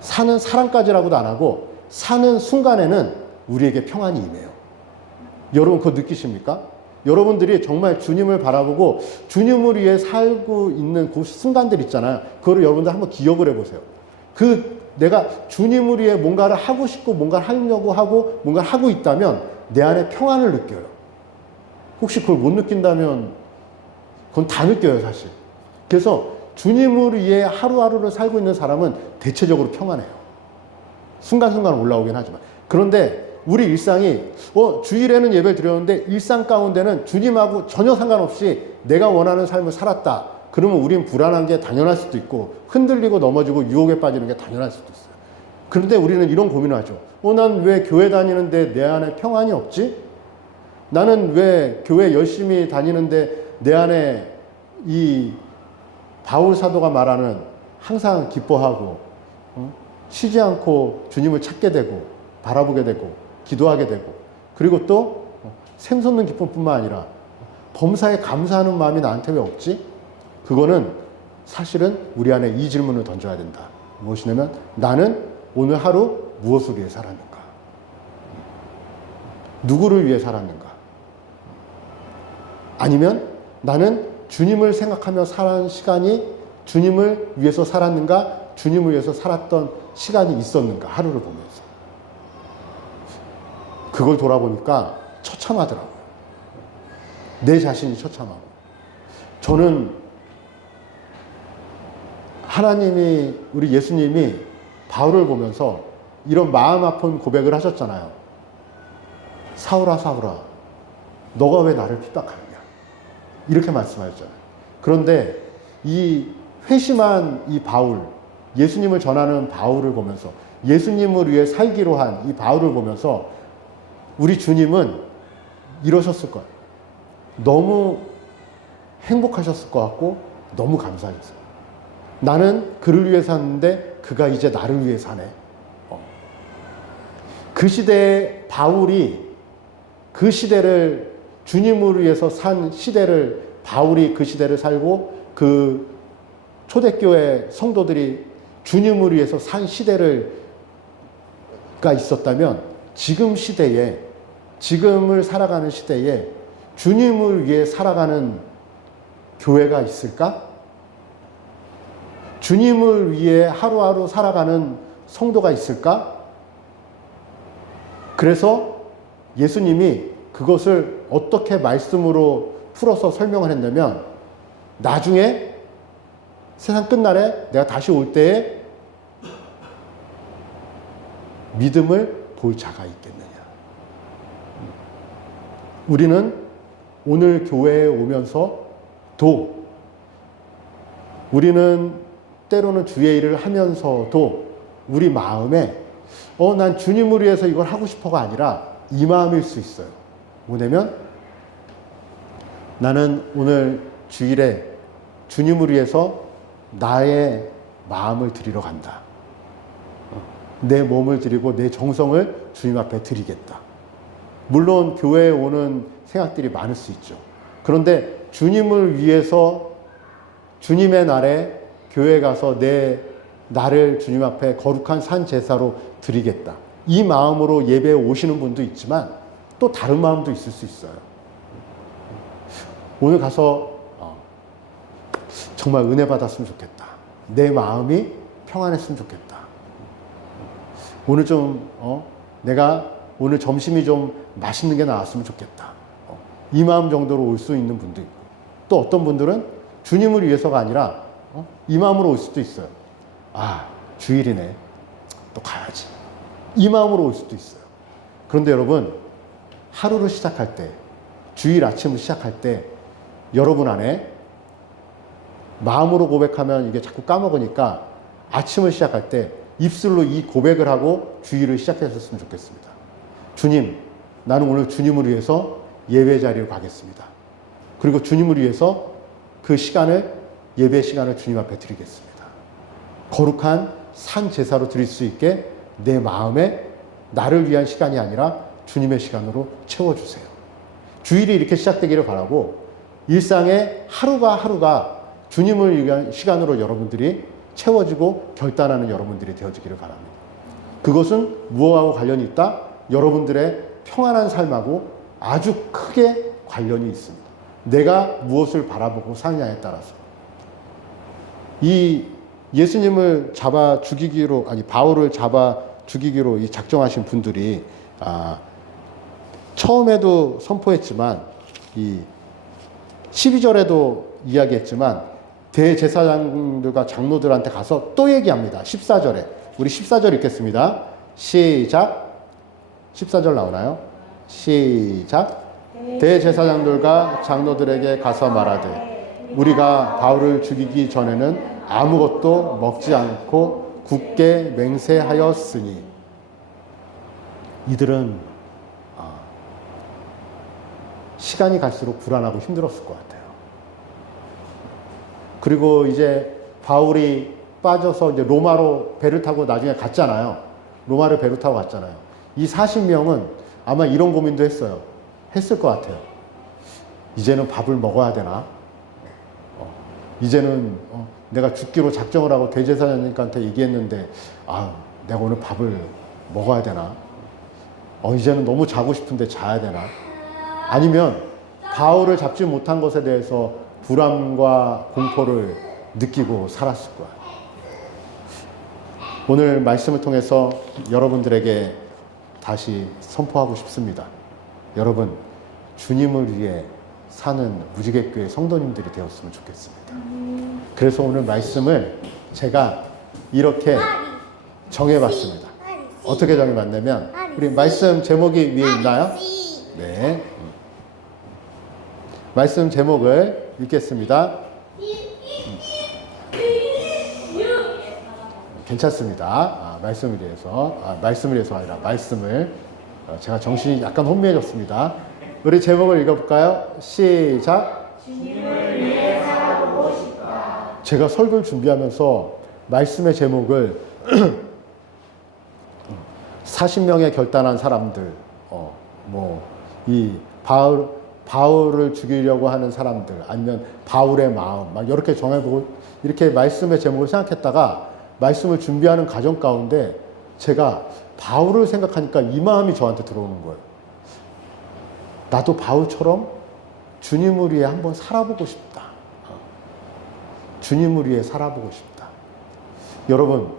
사는 사람까지라고도 안 하고 사는 순간에는 우리에게 평안이 임해요. 여러분 그거 느끼십니까? 여러분들이 정말 주님을 바라보고 주님을 위해 살고 있는 그 순간들 있잖아요. 그거를 여러분들 한번 기억을 해보세요. 내가 주님을 위해 뭔가를 하고 싶고 뭔가를 하려고 하고 뭔가를 하고 있다면 내 안에 평안을 느껴요. 혹시 그걸 못 느낀다면 그건 다 느껴요, 사실. 그래서 주님을 위해 하루하루를 살고 있는 사람은 대체적으로 평안해요. 순간순간 올라오긴 하지만. 그런데 우리 일상이 주일에는 예배를 드렸는데 일상 가운데는 주님하고 전혀 상관없이 내가 원하는 삶을 살았다. 그러면 우린 불안한 게 당연할 수도 있고 흔들리고 넘어지고 유혹에 빠지는 게 당연할 수도 있어요. 그런데 우리는 이런 고민을 하죠. 난 왜 교회 다니는데 내 안에 평안이 없지? 나는 왜 교회 열심히 다니는데 내 안에 이 바울 사도가 말하는 항상 기뻐하고 쉬지 않고 주님을 찾게 되고 바라보게 되고 기도하게 되고 그리고 또 샘솟는 기쁨뿐만 아니라 범사에 감사하는 마음이 나한테 왜 없지? 그거는 사실은 우리 안에 이 질문을 던져야 된다. 무엇이냐면 나는 오늘 하루 무엇을 위해 살았는가? 누구를 위해 살았는가? 아니면 나는 주님을 생각하며 살아온 시간이 주님을 위해서 살았는가? 주님을 위해서 살았던 시간이 있었는가? 하루를 보면서. 그걸 돌아보니까 처참하더라고요. 내 자신이 처참하고. 저는 하나님이, 우리 예수님이 바울을 보면서 이런 마음 아픈 고백을 하셨잖아요. 사울아, 사울아, 너가 왜 나를 핍박하느냐? 이렇게 말씀하셨잖아요. 그런데 이 회심한 이 바울, 예수님을 전하는 바울을 보면서 예수님을 위해 살기로 한 이 바울을 보면서 우리 주님은 이러셨을 거예요. 너무 행복하셨을 것 같고 너무 감사하셨어요. 나는 그를 위해 샀는데 그가 이제 나를 위해 사네. 그 시대의 바울이 그 시대를 주님을 위해서 산 시대를 바울이 그 시대를 살고 그 초대교회 성도들이 주님을 위해서 산 시대가 있었다면 지금 시대에 지금을 살아가는 시대에 주님을 위해 살아가는 교회가 있을까? 주님을 위해 하루하루 살아가는 성도가 있을까? 그래서 예수님이 그것을 어떻게 말씀으로 풀어서 설명을 했냐면, 나중에 세상 끝날에 내가 다시 올 때에 믿음을 볼 자가 있겠느냐. 우리는 오늘 교회에 오면서도, 우리는 때로는 주의 일을 하면서도 우리 마음에 난 주님을 위해서 이걸 하고 싶어가 아니라 이 마음일 수 있어요. 뭐냐면, 나는 오늘 주일에 주님을 위해서 나의 마음을 드리러 간다. 내 몸을 드리고 내 정성을 주님 앞에 드리겠다. 물론 교회에 오는 생각들이 많을 수 있죠. 그런데 주님을 위해서 주님의 날에 교회에 가서 나를 주님 앞에 거룩한 산 제사로 드리겠다. 이 마음으로 예배에 오시는 분도 있지만 또 다른 마음도 있을 수 있어요. 오늘 가서 정말 은혜 받았으면 좋겠다. 내 마음이 평안했으면 좋겠다. 오늘 좀 내가 오늘 점심이 좀 맛있는 게 나왔으면 좋겠다. 이 마음 정도로 올 수 있는 분도 있고, 또 어떤 분들은 주님을 위해서가 아니라 이 마음으로 올 수도 있어요. 주일이네. 또 가야지. 이 마음으로 올 수도 있어요. 그런데 여러분, 하루를 시작할 때, 주일 아침을 시작할 때 여러분 안에 마음으로 고백하면 이게 자꾸 까먹으니까 아침을 시작할 때 입술로 이 고백을 하고 주일을 시작했었으면 좋겠습니다. 주님, 나는 오늘 주님을 위해서 예배 자리로 가겠습니다. 그리고 주님을 위해서 그 시간을, 예배 시간을 주님 앞에 드리겠습니다. 거룩한 산 제사로 드릴 수 있게 내 마음에 나를 위한 시간이 아니라 주님의 시간으로 채워주세요. 주일이 이렇게 시작되기를 바라고, 일상의 하루가 하루가 주님을 위한 시간으로 여러분들이 채워지고 결단하는 여러분들이 되어지기를 바랍니다. 그것은 무엇하고 관련이 있다? 여러분들의 평안한 삶하고 아주 크게 관련이 있습니다. 내가 무엇을 바라보고 사느냐에 따라서. 이 예수님을 잡아 죽이기로, 바울을 잡아 죽이기로 이 작정하신 분들이 처음에도 선포했지만, 이 12절에도 이야기했지만, 대제사장들과 장로들한테 가서 또 얘기합니다. 14절에. 우리 14절 읽겠습니다. 시작. 14절 나오나요? 시작. 대제사장들과 장로들에게 가서 말하되, 우리가 바울을 죽이기 전에는 아무것도 먹지 않고 굳게 맹세하였으니. 이들은 시간이 갈수록 불안하고 힘들었을 것 같아요. 그리고 이제 바울이 빠져서 이제 로마로 배를 타고 나중에 갔잖아요. 로마를 배로 타고 갔잖아요. 이 40명은 아마 이런 고민도 했을 것 같아요. 이제는 밥을 먹어야 되나? 이제는 내가 죽기로 작정을 하고 대제사장님한테 얘기했는데, 내가 오늘 밥을 먹어야 되나? 이제는 너무 자고 싶은데 자야 되나? 아니면 바울을 잡지 못한 것에 대해서 불안과 공포를 느끼고 살았을 거야. 오늘 말씀을 통해서 여러분들에게 다시 선포하고 싶습니다. 여러분, 주님을 위해 사는 무지개교회 성도님들이 되었으면 좋겠습니다. 그래서 오늘 말씀을 제가 이렇게 정해봤습니다. 어떻게 정해봤냐면, 우리 말씀 제목이 위에 있나요? 네. 말씀 제목을 읽겠습니다. 괜찮습니다. 말씀을 위해서 아니라 말씀을, 제가 정신이 약간 혼미해졌습니다. 우리 제목을 읽어볼까요? 시작. 주님을 위해 살아보고 싶다. 제가 설교를 준비하면서 말씀의 제목을 40명의 결단한 사람들, 이 바울을 죽이려고 하는 사람들, 아니면 바울의 마음, 막 이렇게 정해보고 이렇게 말씀의 제목을 생각했다가 말씀을 준비하는 과정 가운데 제가 바울을 생각하니까 이 마음이 저한테 들어오는 거예요. 나도 바울처럼 주님을 위해 한번 살아보고 싶다. 주님을 위해 살아보고 싶다. 여러분,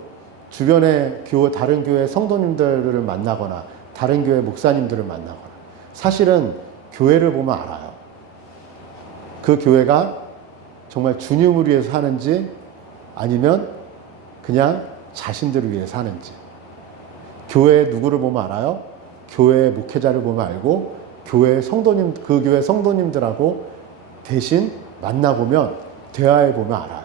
주변에 다른 교회 성도님들을 만나거나 다른 교회 목사님들을 만나거나 사실은 교회를 보면 알아요. 그 교회가 정말 주님을 위해서 사는지 아니면 그냥 자신들을 위해 사는지. 교회 누구를 보면 알아요? 교회 목회자를 보면 알고 교회 성도님, 그 교회 성도님들하고 대신 만나보면 대화해보면 알아요.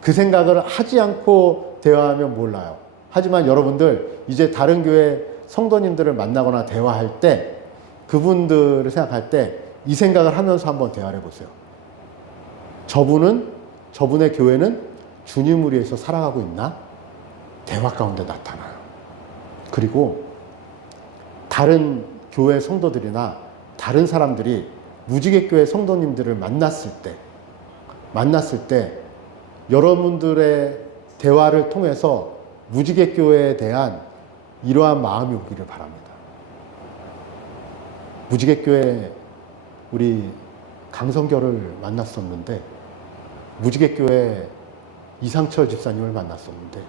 그 생각을 하지 않고 대화하면 몰라요. 하지만 여러분들 이제 다른 교회 성도님들을 만나거나 대화할 때 그분들을 생각할 때 이 생각을 하면서 한번 대화를 해보세요. 저분의 교회는 주님을 위해서 살아가고 있나? 대화 가운데 나타나요. 그리고 다른 교회 성도들이나 다른 사람들이 무지개교회 성도님들을 만났을 때 여러분들의 대화를 통해서 무지개교회에 대한 이러한 마음이 오기를 바랍니다. 무지개교회 우리 강성결을 만났었는데 무지개교회 이상철 집사님을 만났었는데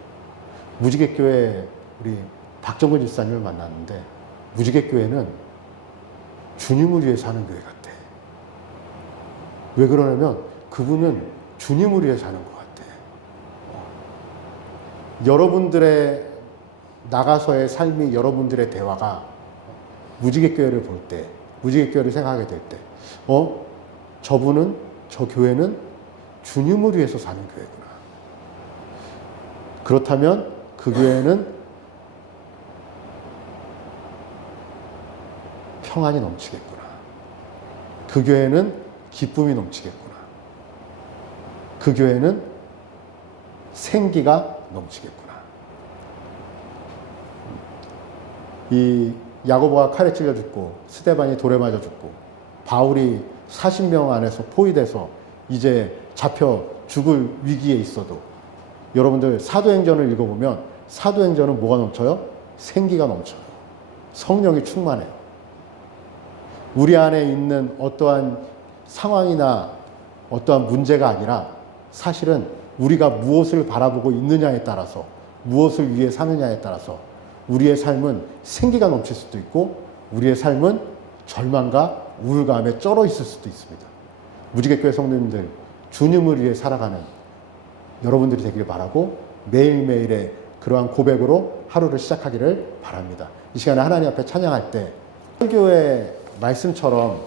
무지개교회 우리 박정근 집사님을 만났는데 무지개교회는 주님을 위해 사는 교회 같아. 왜 그러냐면 그분은 주님을 위해 사는 것 같아. 여러분들의 나가서의 삶이 여러분들의 대화가 무지개교회를 볼 때, 무지개교회를 생각하게 될 때, 저 교회는 주님을 위해서 사는 교회구나. 그렇다면 그 교회는 평안이 넘치겠구나. 그 교회는 기쁨이 넘치겠구나. 그 교회는 생기가 넘치겠구나. 이 야고보가 칼에 찔려 죽고 스데반이 돌에 맞아 죽고 바울이 40명 안에서 포위돼서 이제 잡혀 죽을 위기에 있어도 여러분들 사도행전을 읽어보면 사도행전은 뭐가 넘쳐요? 생기가 넘쳐요. 성령이 충만해요. 우리 안에 있는 어떠한 상황이나 어떠한 문제가 아니라 사실은 우리가 무엇을 바라보고 있느냐에 따라서 무엇을 위해 사느냐에 따라서 우리의 삶은 생기가 넘칠 수도 있고 우리의 삶은 절망과 우울감에 쩔어 있을 수도 있습니다. 무지개교회 성도님들 주님을 위해 살아가는 여러분들이 되기를 바라고 매일매일의 그러한 고백으로 하루를 시작하기를 바랍니다. 이 시간에 하나님 앞에 찬양할 때 설교의 말씀처럼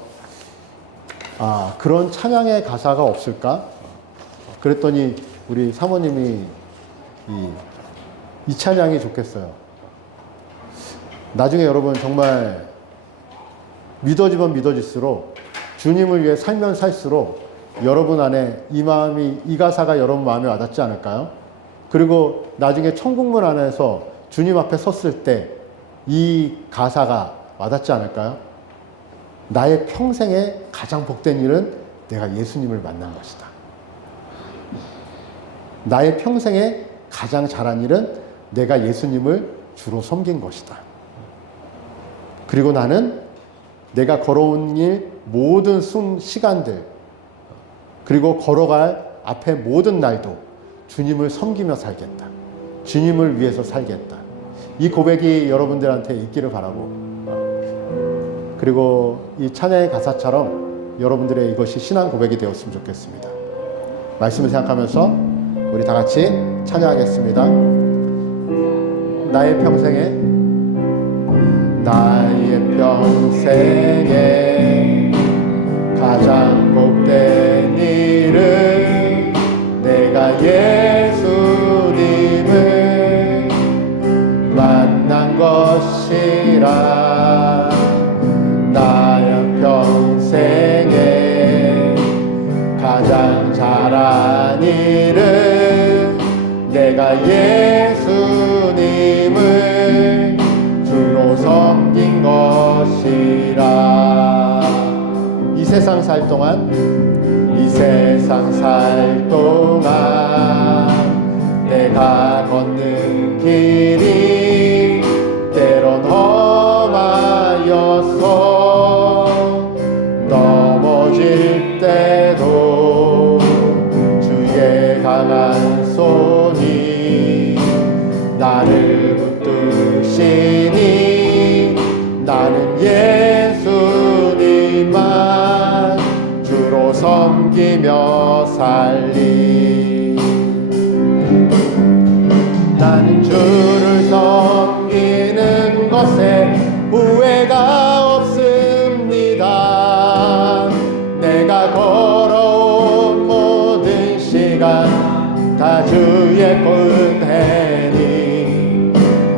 그런 찬양의 가사가 없을까? 그랬더니 우리 사모님이 이 찬양이 좋겠어요. 나중에 여러분 정말 믿어지면 믿어질수록 주님을 위해 살면 살수록 여러분 안에 이 가사가 여러분 마음에 와닿지 않을까요? 그리고 나중에 천국문 안에서 주님 앞에 섰을 때 이 가사가 와닿지 않을까요? 나의 평생에 가장 복된 일은 내가 예수님을 만난 것이다. 나의 평생에 가장 잘한 일은 내가 예수님을 주로 섬긴 것이다. 그리고 나는 내가 걸어온 일 모든 시간들 그리고 걸어갈 앞에 모든 날도 주님을 섬기며 살겠다. 주님을 위해서 살겠다. 이 고백이 여러분들한테 있기를 바라고 그리고 이 찬양의 가사처럼 여러분들의 이것이 신앙 고백이 되었으면 좋겠습니다. 말씀을 생각하면서 우리 다 같이 찬양하겠습니다. 나의 평생에 가장 복된 일은 내가 예수님을 만난 것이라. 나의 평생에 가장 잘한 일은 내가 예수님을 주로 섬긴 것이라. 이 세상 살 동안 내가 걷는 길이 때론 험하여서 넘어질 때도 주의 강한 손이 주로 섬기며 살리. 나는 주를 섬기는 것에 후회가 없습니다. 내가 걸어온 모든 시간 다 주의 은혜니,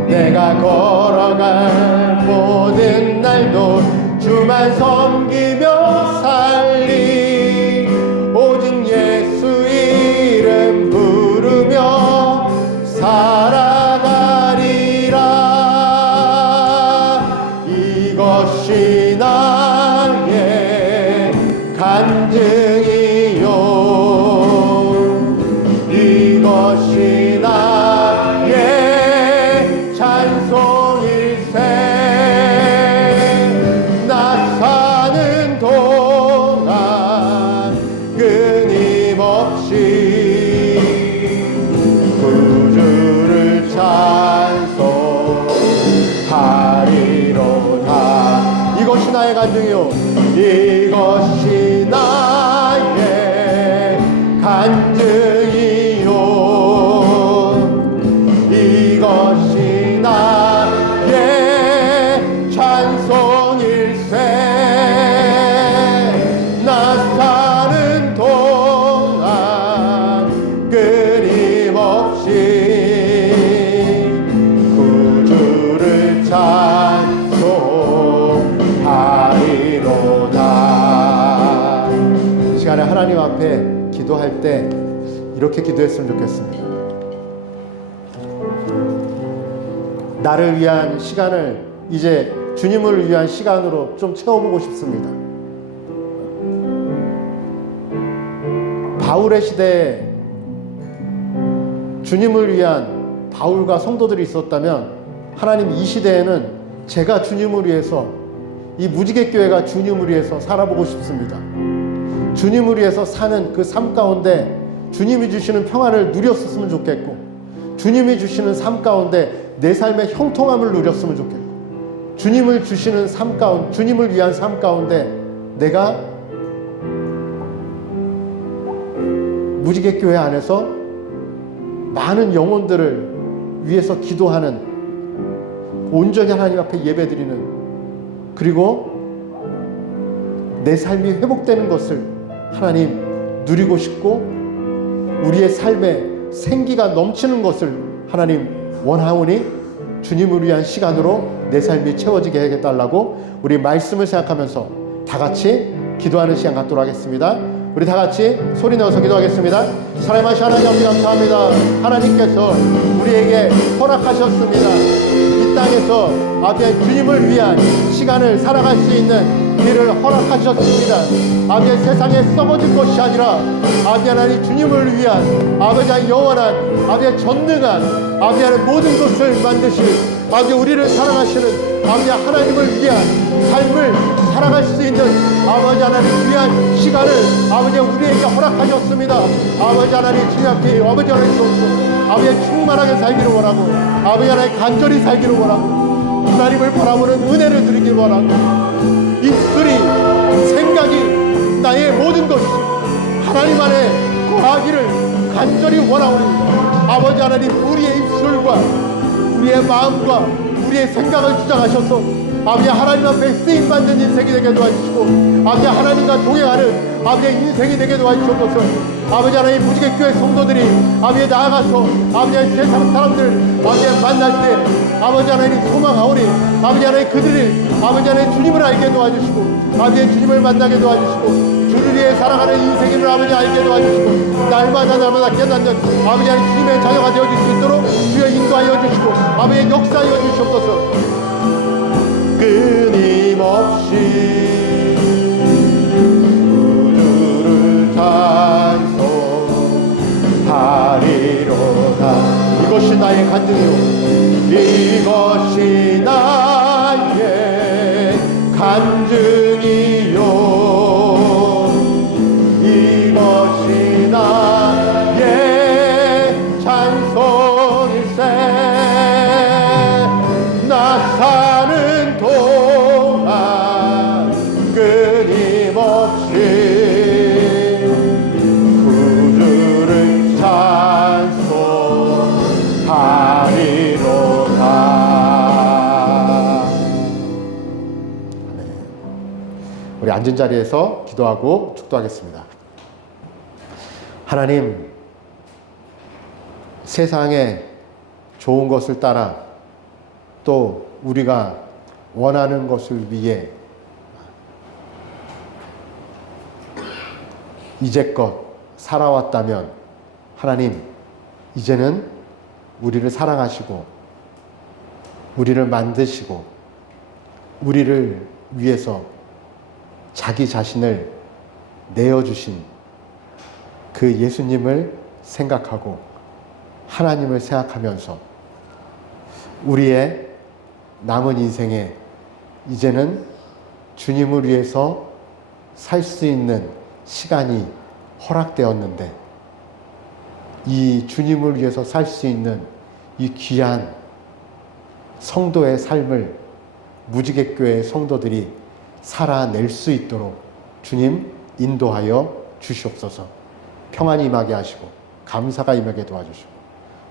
내가 걸어갈 모든 날도 주만 섬기며 살리. 오직 예수 이름 부르며 살아가리라. 이것이 나의 간증이요, 이것이 나의 찬송일세. 나 사는 동안 끊임없이 구주를 찬송하리로다. 이것이 나의 간증이요, 이것이 나의 간증이요, 이것이 나의 찬송일세. 나 사는 동안 끊임없이 구주를 찬송하리로다. 이 시간에 하나님 앞에 기도할 때 이렇게 기도했으면 좋겠습니다. 나를 위한 시간을 이제 주님을 위한 시간으로 좀 채워보고 싶습니다. 바울의 시대에 주님을 위한 바울과 성도들이 있었다면, 하나님 이 시대에는 제가 주님을 위해서, 이 무지개 교회가 주님을 위해서 살아보고 싶습니다. 주님을 위해서 사는 그 삶 가운데 주님이 주시는 평안을 누렸었으면 좋겠고, 주님이 주시는 삶 가운데 내 삶의 형통함을 누렸으면 좋겠고, 주님을 주시는 삶 가운데, 주님을 위한 삶 가운데 내가 무지개 교회 안에서 많은 영혼들을 위해서 기도하는, 온전히 하나님 앞에 예배드리는, 그리고 내 삶이 회복되는 것을 하나님 누리고 싶고, 우리의 삶에 생기가 넘치는 것을 하나님 원하오니 주님을 위한 시간으로 내 삶이 채워지게 해달라고 우리 말씀을 생각하면서 다 같이 기도하는 시간 갖도록 하겠습니다. 우리 다 같이 소리 내어서 기도하겠습니다. 사랑하신 하나님 아버지 감사합니다. 하나님께서 우리에게 허락하셨습니다. 이 땅에서 아버지 주님을 위한 시간을 살아갈 수 있는 길을 허락하셨습니다. 아버지 세상에 썩어질 것이 아니라 아버지 하나님 주님을 위한 아버지 영원한 아버지 전능한 아버지 하나님 모든 것을 만드실 아버지 우리를 사랑하시는 아버지 하나님을 위한 삶을 살아갈 수 있는 아버지 하나님 위한 시간을 아버지 우리에게 허락하셨습니다. 아버지 하나님 주님 앞에 아버지 하나님 주옵소서. 아버지 충만하게 살기를 원하고 아버지 하나님 간절히 살기를 원하고 하나님을 바라보는 은혜를 드리길 원하고 입술이 생각이 나의 모든 것이 하나님 안에 거하기를 간절히 원하오니 아버지 하나님 우리의 입술과 우리의 마음과 우리의 생각을 주장하셔서 아버지 하나님 앞에 쓰임받는 인생이 되게 도와주시고 아버지 하나님과 동행하는 아버지의 인생이 되게 도와주시옵소서. 아버지 하나님 무지개 교회 성도들이 아버지 나아가서 아버지 세상 사람들 아버지 만날 때 아버지 하나님 소망하오니 아버지 하나님 그들이 아버지 하나님 주님을 알게 도와주시고 아버지 주님을 만나게 도와주시고 주를 위해 살아가는 인생임을 아버지 알게 도와주시고 날마다 깨닫는 아버지 하나님 주님의 자녀가 되어줄 수 있도록 주여 인도하여 주시고 아버지 역사하여 주시옵소서. 끊임없이 구주를 찬송하리로다. 이것이 나의 간증이요 이것이 나의 간증이요 이것이 나의 찬송일세. 나 사는 동안 끊임없이 앉은 자리에서 기도하고 축도하겠습니다. 하나님, 세상에 좋은 것을 따라 또 우리가 원하는 것을 위해 이제껏 살아왔다면 하나님, 이제는 우리를 사랑하시고 우리를 만드시고 우리를 위해서 자기 자신을 내어주신 그 예수님을 생각하고 하나님을 생각하면서 우리의 남은 인생에 이제는 주님을 위해서 살 수 있는 시간이 허락되었는데 이 주님을 위해서 살 수 있는 이 귀한 성도의 삶을 무지개교회 성도들이 살아낼 수 있도록 주님 인도하여 주시옵소서. 평안이 임하게 하시고 감사가 임하게 도와주시고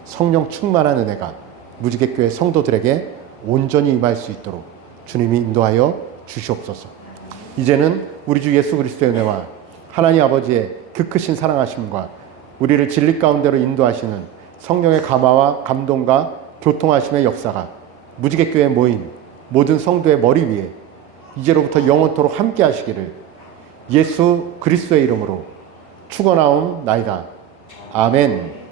성령 충만한 은혜가 무지개교회 성도들에게 온전히 임할 수 있도록 주님이 인도하여 주시옵소서. 이제는 우리 주 예수 그리스도의 은혜와 하나님 아버지의 그 크신 사랑하심과 우리를 진리 가운데로 인도하시는 성령의 감화와 감동과 교통하심의 역사가 무지개교회에 모인 모든 성도의 머리 위에 이제로부터 영원토록 함께 하시기를 예수 그리스도의 이름으로 축원하옵나이다. 아멘.